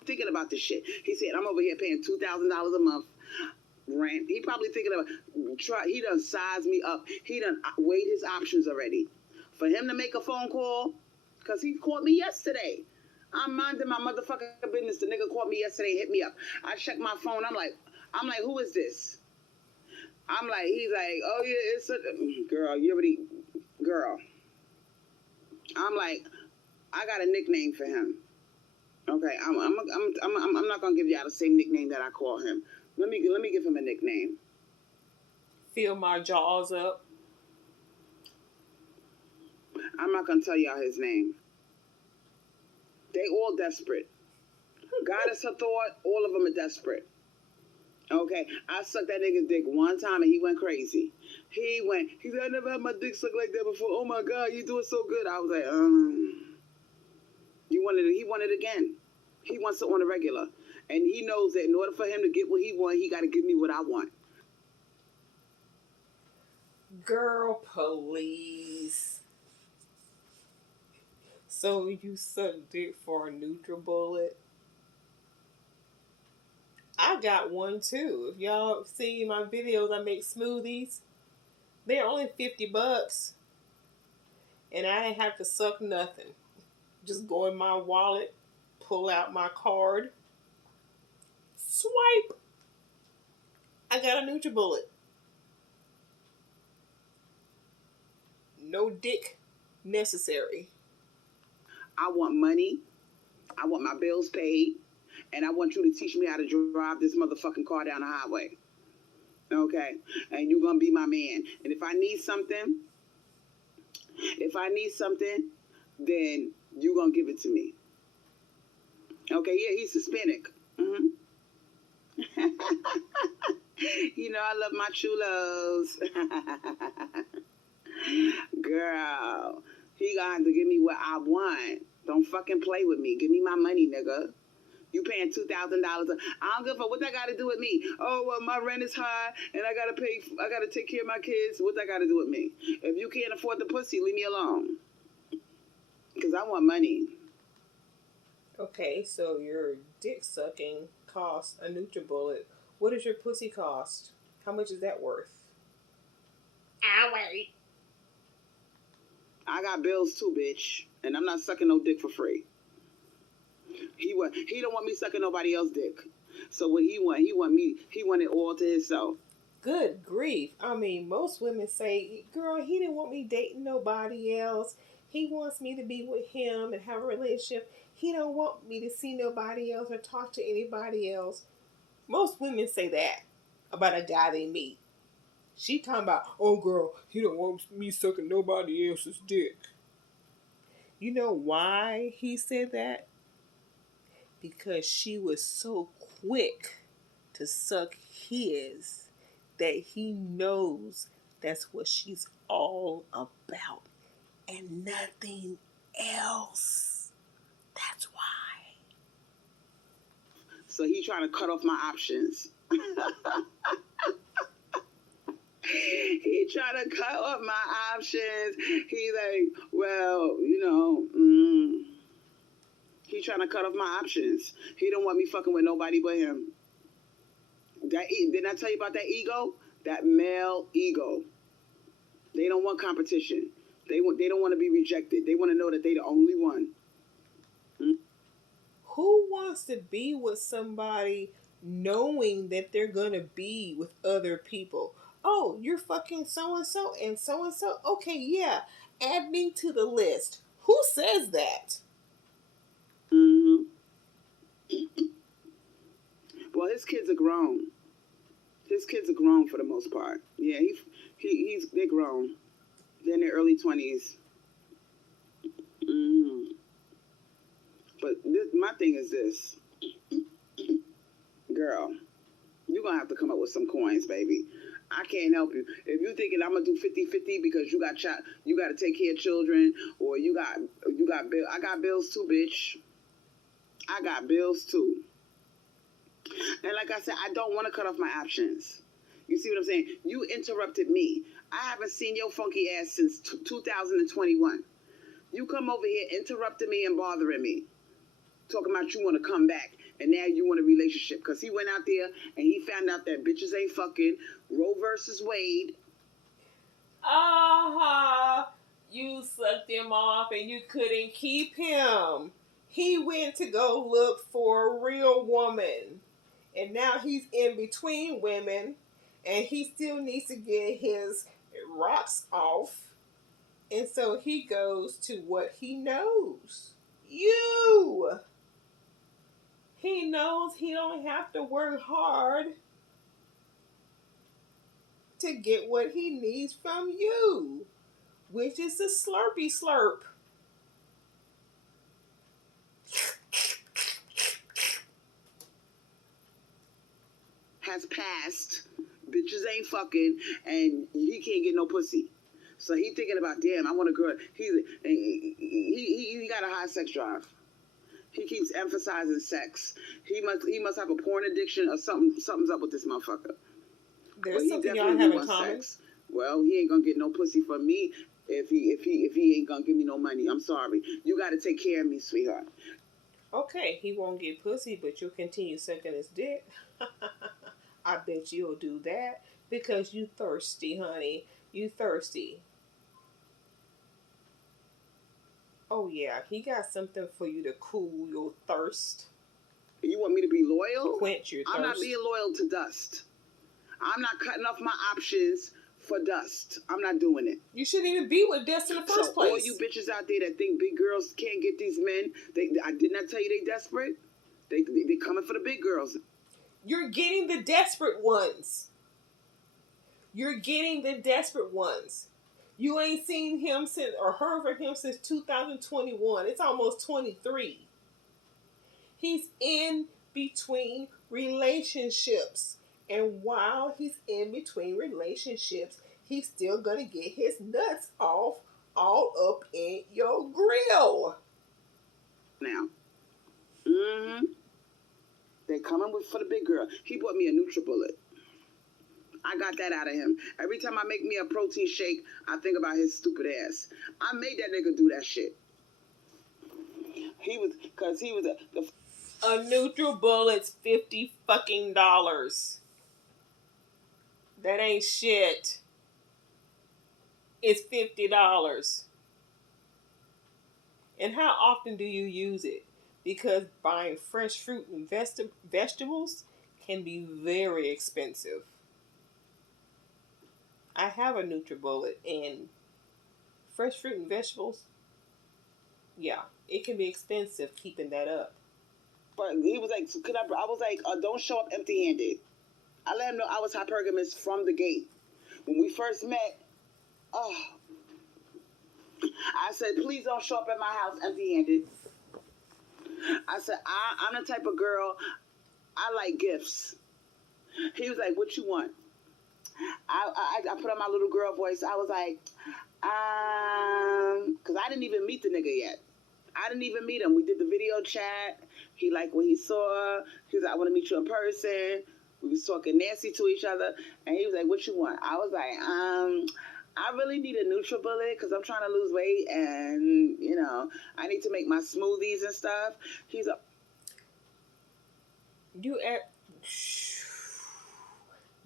Thinking about this shit. He said, I'm over here paying $2,000 a month rent. He probably thinking about, he done sized me up. He done weighed his options already. For him to make a phone call, because he called me yesterday. I'm minding my motherfucking business. The nigga called me yesterday, hit me up. I checked my phone. I'm like, who is this? He's like, oh yeah, it's a girl. Girl. I'm like, I got a nickname for him. Okay, I'm not gonna give y'all the same nickname that I call him. Let me give him a nickname. Fill my jaws up. I'm not gonna tell y'all his name. They all desperate. Goddess of thought, all of them are desperate. Okay, I sucked that nigga's dick one time and he went crazy. He said, I never had my dick sucked like that before. Oh my God, you doing so good. I was like, he wanted it again. He wants it on a regular. And he knows that in order for him to get what he wants, he got to give me what I want. Girl, please. So you sucked dick for a NutriBullet? I got one too. If y'all see my videos, I make smoothies. They're only $50. And I didn't have to suck nothing. Just go in my wallet, pull out my card, swipe. I got a NutriBullet. No dick necessary. I want money. I want my bills paid. And I want you to teach me how to drive this motherfucking car down the highway. Okay? And you're going to be my man. And if I need something, If I need something, then you gonna give it to me. Okay, yeah, he's Hispanic. Hmm. You know, I love my chulos. Girl, he gonna have to give me what I want. Don't fucking play with me. Give me my money, nigga. You paying $2,000. I don't give a fuck what that got to do with me. Oh, well, my rent is high and I gotta pay. I gotta take care of my kids. What that got to do with me? If you can't afford the pussy, leave me alone. Cause I want money. Okay, so your dick sucking costs a NutriBullet. What does your pussy cost? How much is that worth? I got bills too, bitch, and I'm not sucking no dick for free. He don't want me sucking nobody else's dick. So what he want it all to himself. Good grief. I mean, most women say, girl, he didn't want me dating nobody else. He wants me to be with him and have a relationship. He don't want me to see nobody else or talk to anybody else. Most women say that about a guy they meet. She talking about, oh girl, he don't want me sucking nobody else's dick. You know why he said that? Because she was so quick to suck his that he knows that's what she's all about and nothing else. That's why. So he trying to cut off my options. He trying to cut off my options. He like, well, you know, he trying to cut off my options. He don't want me fucking with nobody but him. Didn't I tell you about that ego? That male ego. They don't want competition. They don't want to be rejected. They want to know that they the only one. Who wants to be with somebody knowing that they're gonna be with other people? Oh, you're fucking so-and-so and so-and-so? Okay, yeah. Add me to the list. Who says that? Mm-hmm. Well, his kids are grown. His kids are grown for the most part. Yeah, they're grown. They're in their early 20s. Mm-hmm. But my thing is this. Girl, you're going to have to come up with some coins, baby. I can't help you. If you're thinking I'm going to do 50-50 because you got to take care of children or you got bills. I got bills too, bitch. I got bills too. And like I said, I don't want to cut off my options. You see what I'm saying? You interrupted me. I haven't seen your funky ass since 2021. You come over here interrupting me and bothering me. Talking about you want to come back and now you want a relationship. Because he went out there and he found out that bitches ain't fucking. Roe versus Wade. You sucked him off and you couldn't keep him. He went to go look for a real woman. And now he's in between women. And he still needs to get his rocks off. And so he goes to what he knows. You! He knows he don't have to work hard to get what he needs from you, which is a slurpy slurp. Has passed. Bitches ain't fucking, and he can't get no pussy. So he thinking about, damn, I want a girl. He got a high sex drive. He keeps emphasizing sex. He must have a porn addiction or something. Something's up with this motherfucker. There's something y'all have in common. Sex. Well, he ain't gonna get no pussy from me if he ain't gonna give me no money. I'm sorry. You got to take care of me, sweetheart. Okay, he won't get pussy, but you'll continue sucking his dick. I bet you'll do that because you thirsty, honey. You thirsty. Oh yeah, he got something for you to cool your thirst. You want me to be loyal? Quench your thirst. I'm not being loyal to dust. I'm not cutting off my options for dust. I'm not doing it. You shouldn't even be with dust in the first place. All you bitches out there that think big girls can't get these men, I did not tell you they desperate. They coming for the big girls. You're getting the desperate ones. You're getting the desperate ones. You ain't seen him since or heard from him since 2021. It's almost 23. He's in between relationships. And while he's in between relationships, he's still gonna get his nuts off all up in your grill. Now. Mm-hmm. They coming with for the big girl. He bought me a NutriBullet. I got that out of him. Every time I make me a protein shake, I think about his stupid ass. I made that nigga do that shit. He was A NutriBullet's $50 fucking dollars. That ain't shit. It's $50. And how often do you use it? Because buying fresh fruit and vegetables can be very expensive. I have a NutriBullet, and fresh fruit and vegetables, yeah, it can be expensive keeping that up. But he was like, I was like, don't show up empty-handed. I let him know I was hypergamous from the gate. When we first met, I said, please don't show up at my house empty-handed. I said, I'm the type of girl, I like gifts. He was like, what you want? I put on my little girl voice. I was like, because I didn't even meet the nigga yet. I didn't even meet him. We did the video chat. He liked what he saw. He was like, I want to meet you in person. We was talking nasty to each other. And he was like, what you want? I was like, I really need a NutriBullet because I'm trying to lose weight and, you know, I need to make my smoothies and stuff. He's a...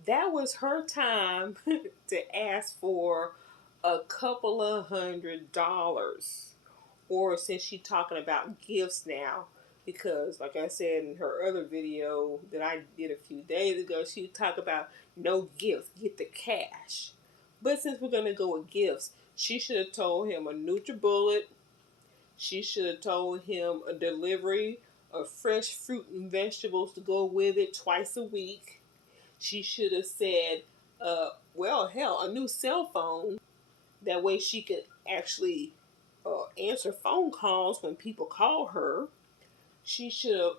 That was her time to ask for a couple of $100. Or since she's talking about gifts now, because like I said in her other video that I did a few days ago, she would talk about no gifts, get the cash. But since we're going to go with gifts, she should have told him a NutriBullet. She should have told him a delivery of fresh fruit and vegetables to go with it twice a week. She should have said, a new cell phone. That way she could actually answer phone calls when people call her. She should have,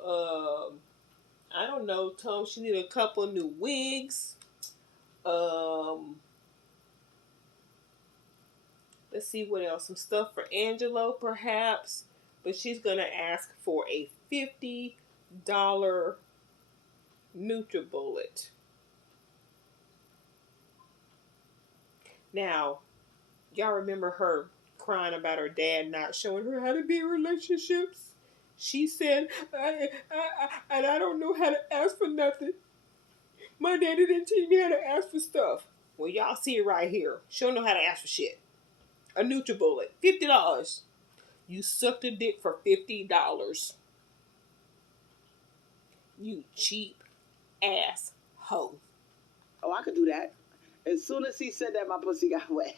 told him she needed a couple of new wigs. Let's see what else. Some stuff for Angelo, perhaps. But she's going to ask for a $50 NutriBullet. Now, y'all remember her crying about her dad not showing her how to be in relationships? She said, I don't know how to ask for nothing. My daddy didn't teach me how to ask for stuff. Well, y'all see it right here. She don't know how to ask for shit. A NutriBullet, $50. You sucked a dick for $50. You cheap ass hoe. Oh, I could do that. As soon as he said that, my pussy got wet.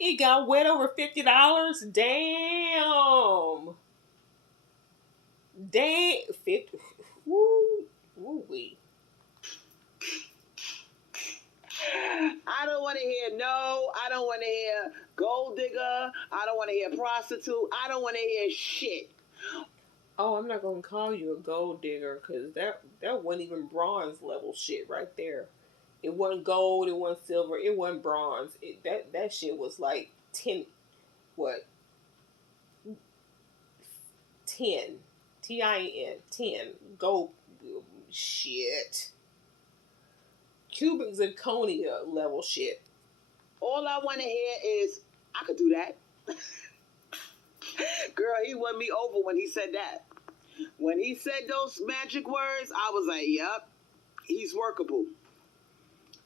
It got wet over $50? Damn. 50. Woo. Woo-wee. I don't want to hear no. I don't want to hear gold digger. I don't want to hear prostitute. I don't want to hear shit. Oh, I'm not going to call you a gold digger because that wasn't even bronze level shit right there. It wasn't gold, it wasn't silver, it wasn't bronze. That shit was like 10, what? 10. T-I-N, 10. Gold shit. Cubic zirconia level shit. All I want to hear is, I could do that. Girl, he won me over when he said that. When he said those magic words, I was like, yep, he's workable.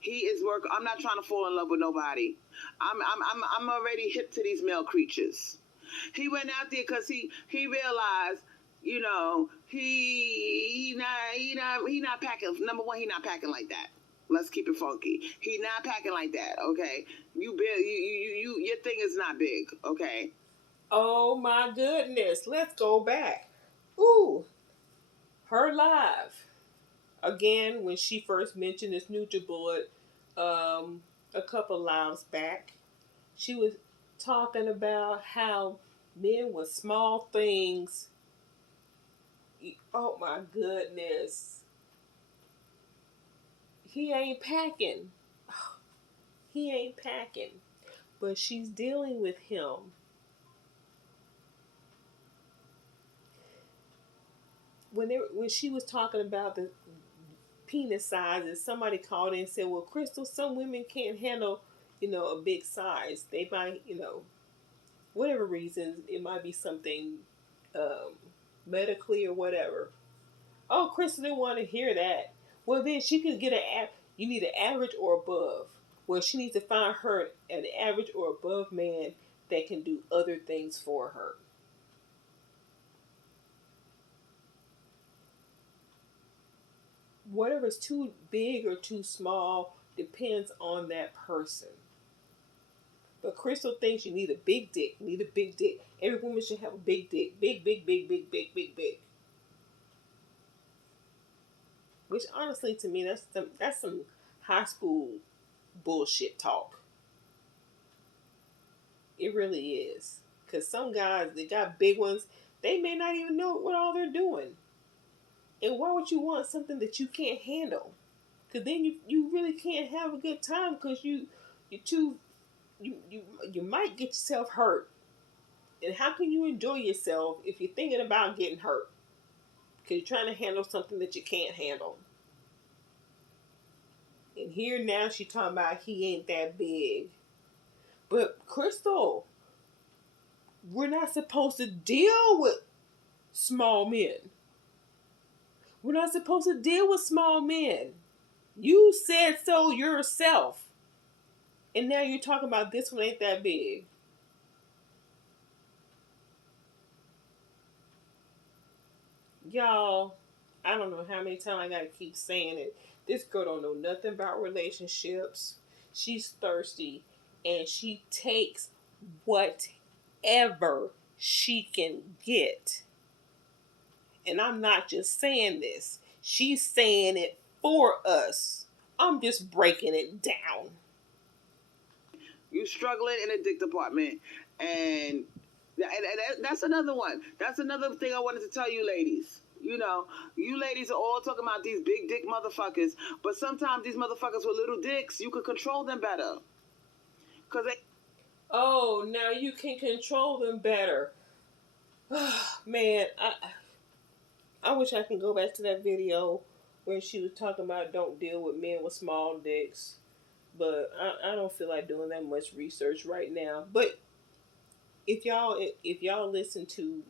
He is I'm not trying to fall in love with nobody. I'm already hip to these male creatures. He went out there because he realized, you know, he not packing. Number one, he not packing like that. Let's keep it funky. He not packing like that. Okay, you your thing is not big. Okay. Oh my goodness, let's go back. Ooh, her live. Again, when she first mentioned this NutriBullet, a couple lives back. She was talking about how men with small things. Oh my goodness. He ain't packing. He ain't packing. But she's dealing with him. When she was talking about the penis sizes, somebody called in and said, well, Crystal, some women can't handle, a big size. They might, whatever reasons, it might be something medically or whatever. Oh, Crystal didn't want to hear that. Well, then she could get you need an average or above. Well, she needs to find her an average or above man that can do other things for her. Whatever's too big or too small depends on that person. But Crystal thinks you need a big dick. You need a big dick. Every woman should have a big dick. Big, big, big, big, big, big, big. Which honestly, to me, that's some high school bullshit talk. It really is. Because some guys that got big ones, they may not even know what all they're doing. And why would you want something that you can't handle? Because then you really can't have a good time because you might get yourself hurt. And how can you enjoy yourself if you're thinking about getting hurt? Because you're trying to handle something that you can't handle. And here now she's talking about he ain't that big. But Crystal, we're not supposed to deal with small men. We're not supposed to deal with small men. You said so yourself. And now you're talking about this one ain't that big. Y'all, I don't know how many times I gotta keep saying it. This girl don't know nothing about relationships. She's thirsty. And she takes whatever she can get. And I'm not just saying this. She's saying it for us. I'm just breaking it down. You struggling in a dick department, and that's another one. That's another thing I wanted to tell you ladies. You ladies are all talking about these big dick motherfuckers, but sometimes these motherfuckers with little dicks, you could control them better. Oh, now you can control them better. Man, I wish I can go back to that video where she was talking about don't deal with men with small dicks. But I don't feel like doing that much research right now. But if y'all listen to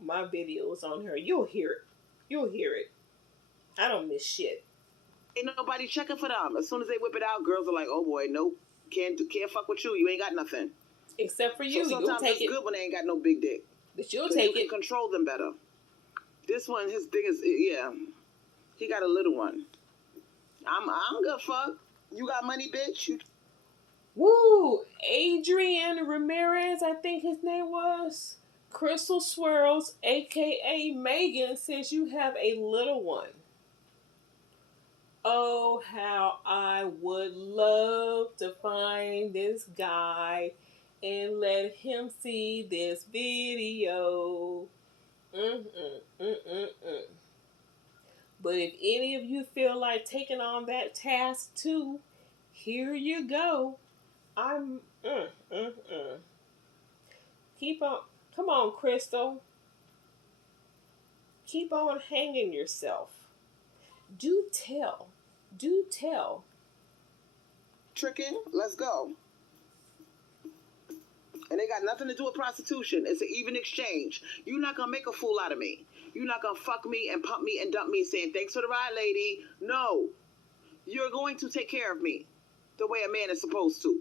my videos on her, you'll hear it. You'll hear it. I don't miss shit. Ain't nobody checking for them. As soon as they whip it out, girls are like, "Oh boy, nope, can't fuck with you. You ain't got nothing." Except for you, so sometimes you'll take it's good when they ain't got no big dick. But you'll take it. You can control them better. This one, his dick is he got a little one. I'm good. Fuck. You got money, bitch. Woo! Adrian Ramirez, I think his name was. Crystal Swirls, aka Megan, says you have a little one. Oh, how I would love to find this guy and let him see this video. But if any of you feel like taking on that task too, here you go. Keep on. Come on, Crystal. Keep on hanging yourself. Do tell. Tricking, let's go. And they got nothing to do with prostitution. It's an even exchange. You're not going to make a fool out of me. You're not going to fuck me and pump me and dump me saying, thanks for the ride, lady. No. You're going to take care of me the way a man is supposed to.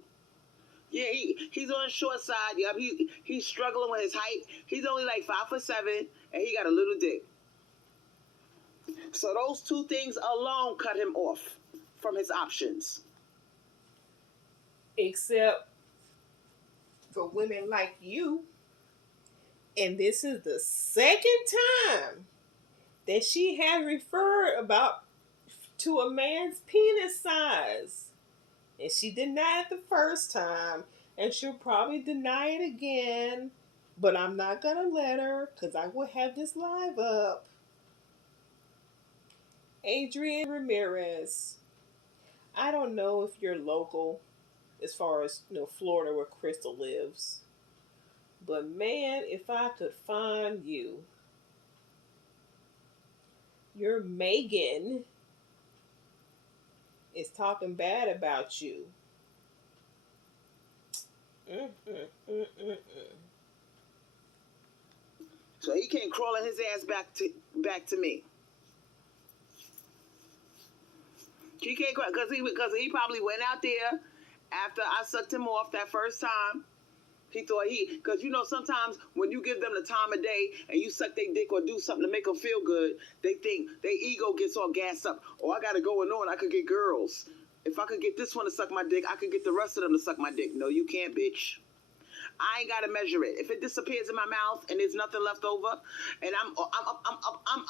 Yeah, he's on the short side. Yep, he's struggling with his height. He's only like 5'7", and he got a little dick. So those two things alone cut him off from his options. Except for women like you. And this is the second time that she has referred to a man's penis size. And she denied it the first time, and she'll probably deny it again. But I'm not gonna let her, because I will have this live up. Adrian Ramirez. I don't know if you're local as far as Florida where Crystal lives. But man, if I could find you, your Megan is talking bad about you. So he came crawling his ass back to me. He can't because he probably went out there after I sucked him off that first time. He thought because sometimes when you give them the time of day and you suck their dick or do something to make them feel good, they think their ego gets all gassed up. Oh, I got it going on. I could get girls. If I could get this one to suck my dick, I could get the rest of them to suck my dick. No, you can't, bitch. I ain't gotta measure it. If it disappears in my mouth and there's nothing left over, and I'm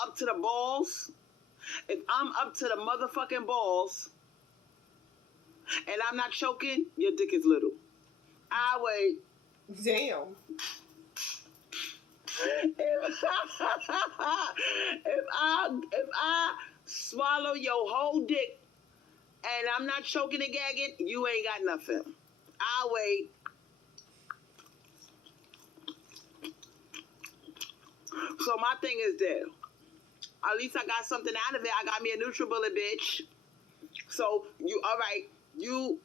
up to the balls. If I'm up to the motherfucking balls, and I'm not choking, your dick is little. I wait. Damn. If I swallow your whole dick and I'm not choking and gagging, you ain't got nothing. I'll wait. So my thing is this. At least I got something out of it. I got me a NutriBullet, bitch. So all right, you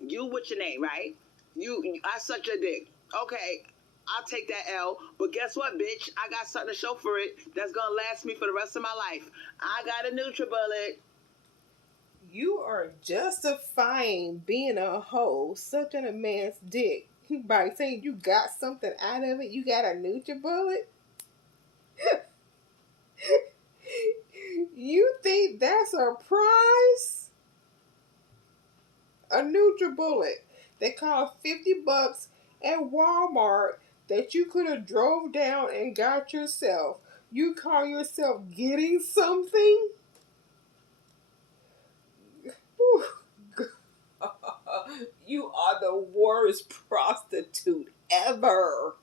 what's your name, right? I sucked your dick. Okay, I'll take that L. But guess what, bitch? I got something to show for it that's gonna last me for the rest of my life. I got a NutriBullet. You are justifying being a hoe, sucking a man's dick by saying you got something out of it. You got a NutriBullet. You think that's a prize? A NutriBullet that cost $50 at Walmart that you could have drove down and got yourself. You call yourself getting something? You are the worst prostitute ever.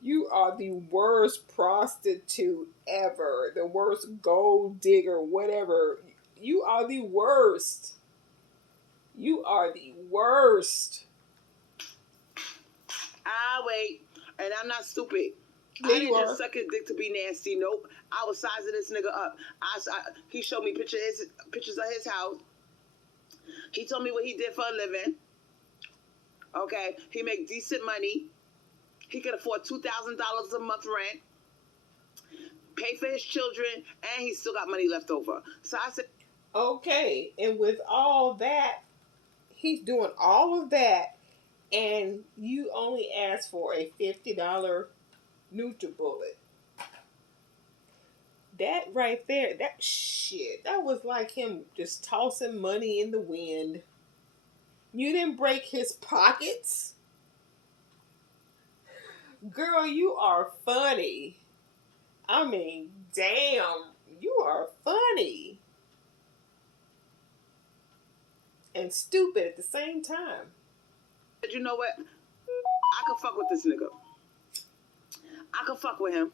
You are the worst prostitute ever. The worst gold digger, whatever. You are the worst. You are the worst. Wait. And I'm not stupid. Yeah, I didn't just suck his dick to be nasty. Nope. I was sizing this nigga up. He showed me pictures of his house. He told me what he did for a living. Okay. He make decent money. He could afford $2,000 a month rent. Pay for his children. And he still got money left over. So I said, okay. And with all that, he's doing all of that. And you only asked for a $50 NutriBullet. That right there, that was like him just tossing money in the wind. You didn't break his pockets. Girl, you are funny. I mean, damn, you are funny. And stupid at the same time. But you know what? I could fuck with this nigga. I could fuck with him.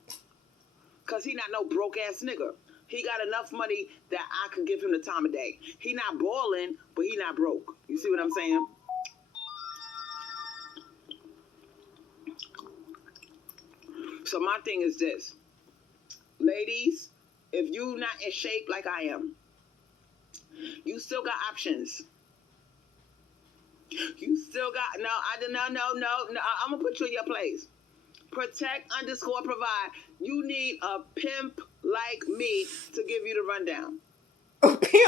Because he not no broke ass nigga. He got enough money that I can give him the time of day. He not balling, but he not broke. You see what I'm saying? So my thing is this. Ladies, if you not in shape like I am, you still got options. You still got, no, I'm going to put you in your place. Protect_provide. You need a pimp like me to give you the rundown. A pimp?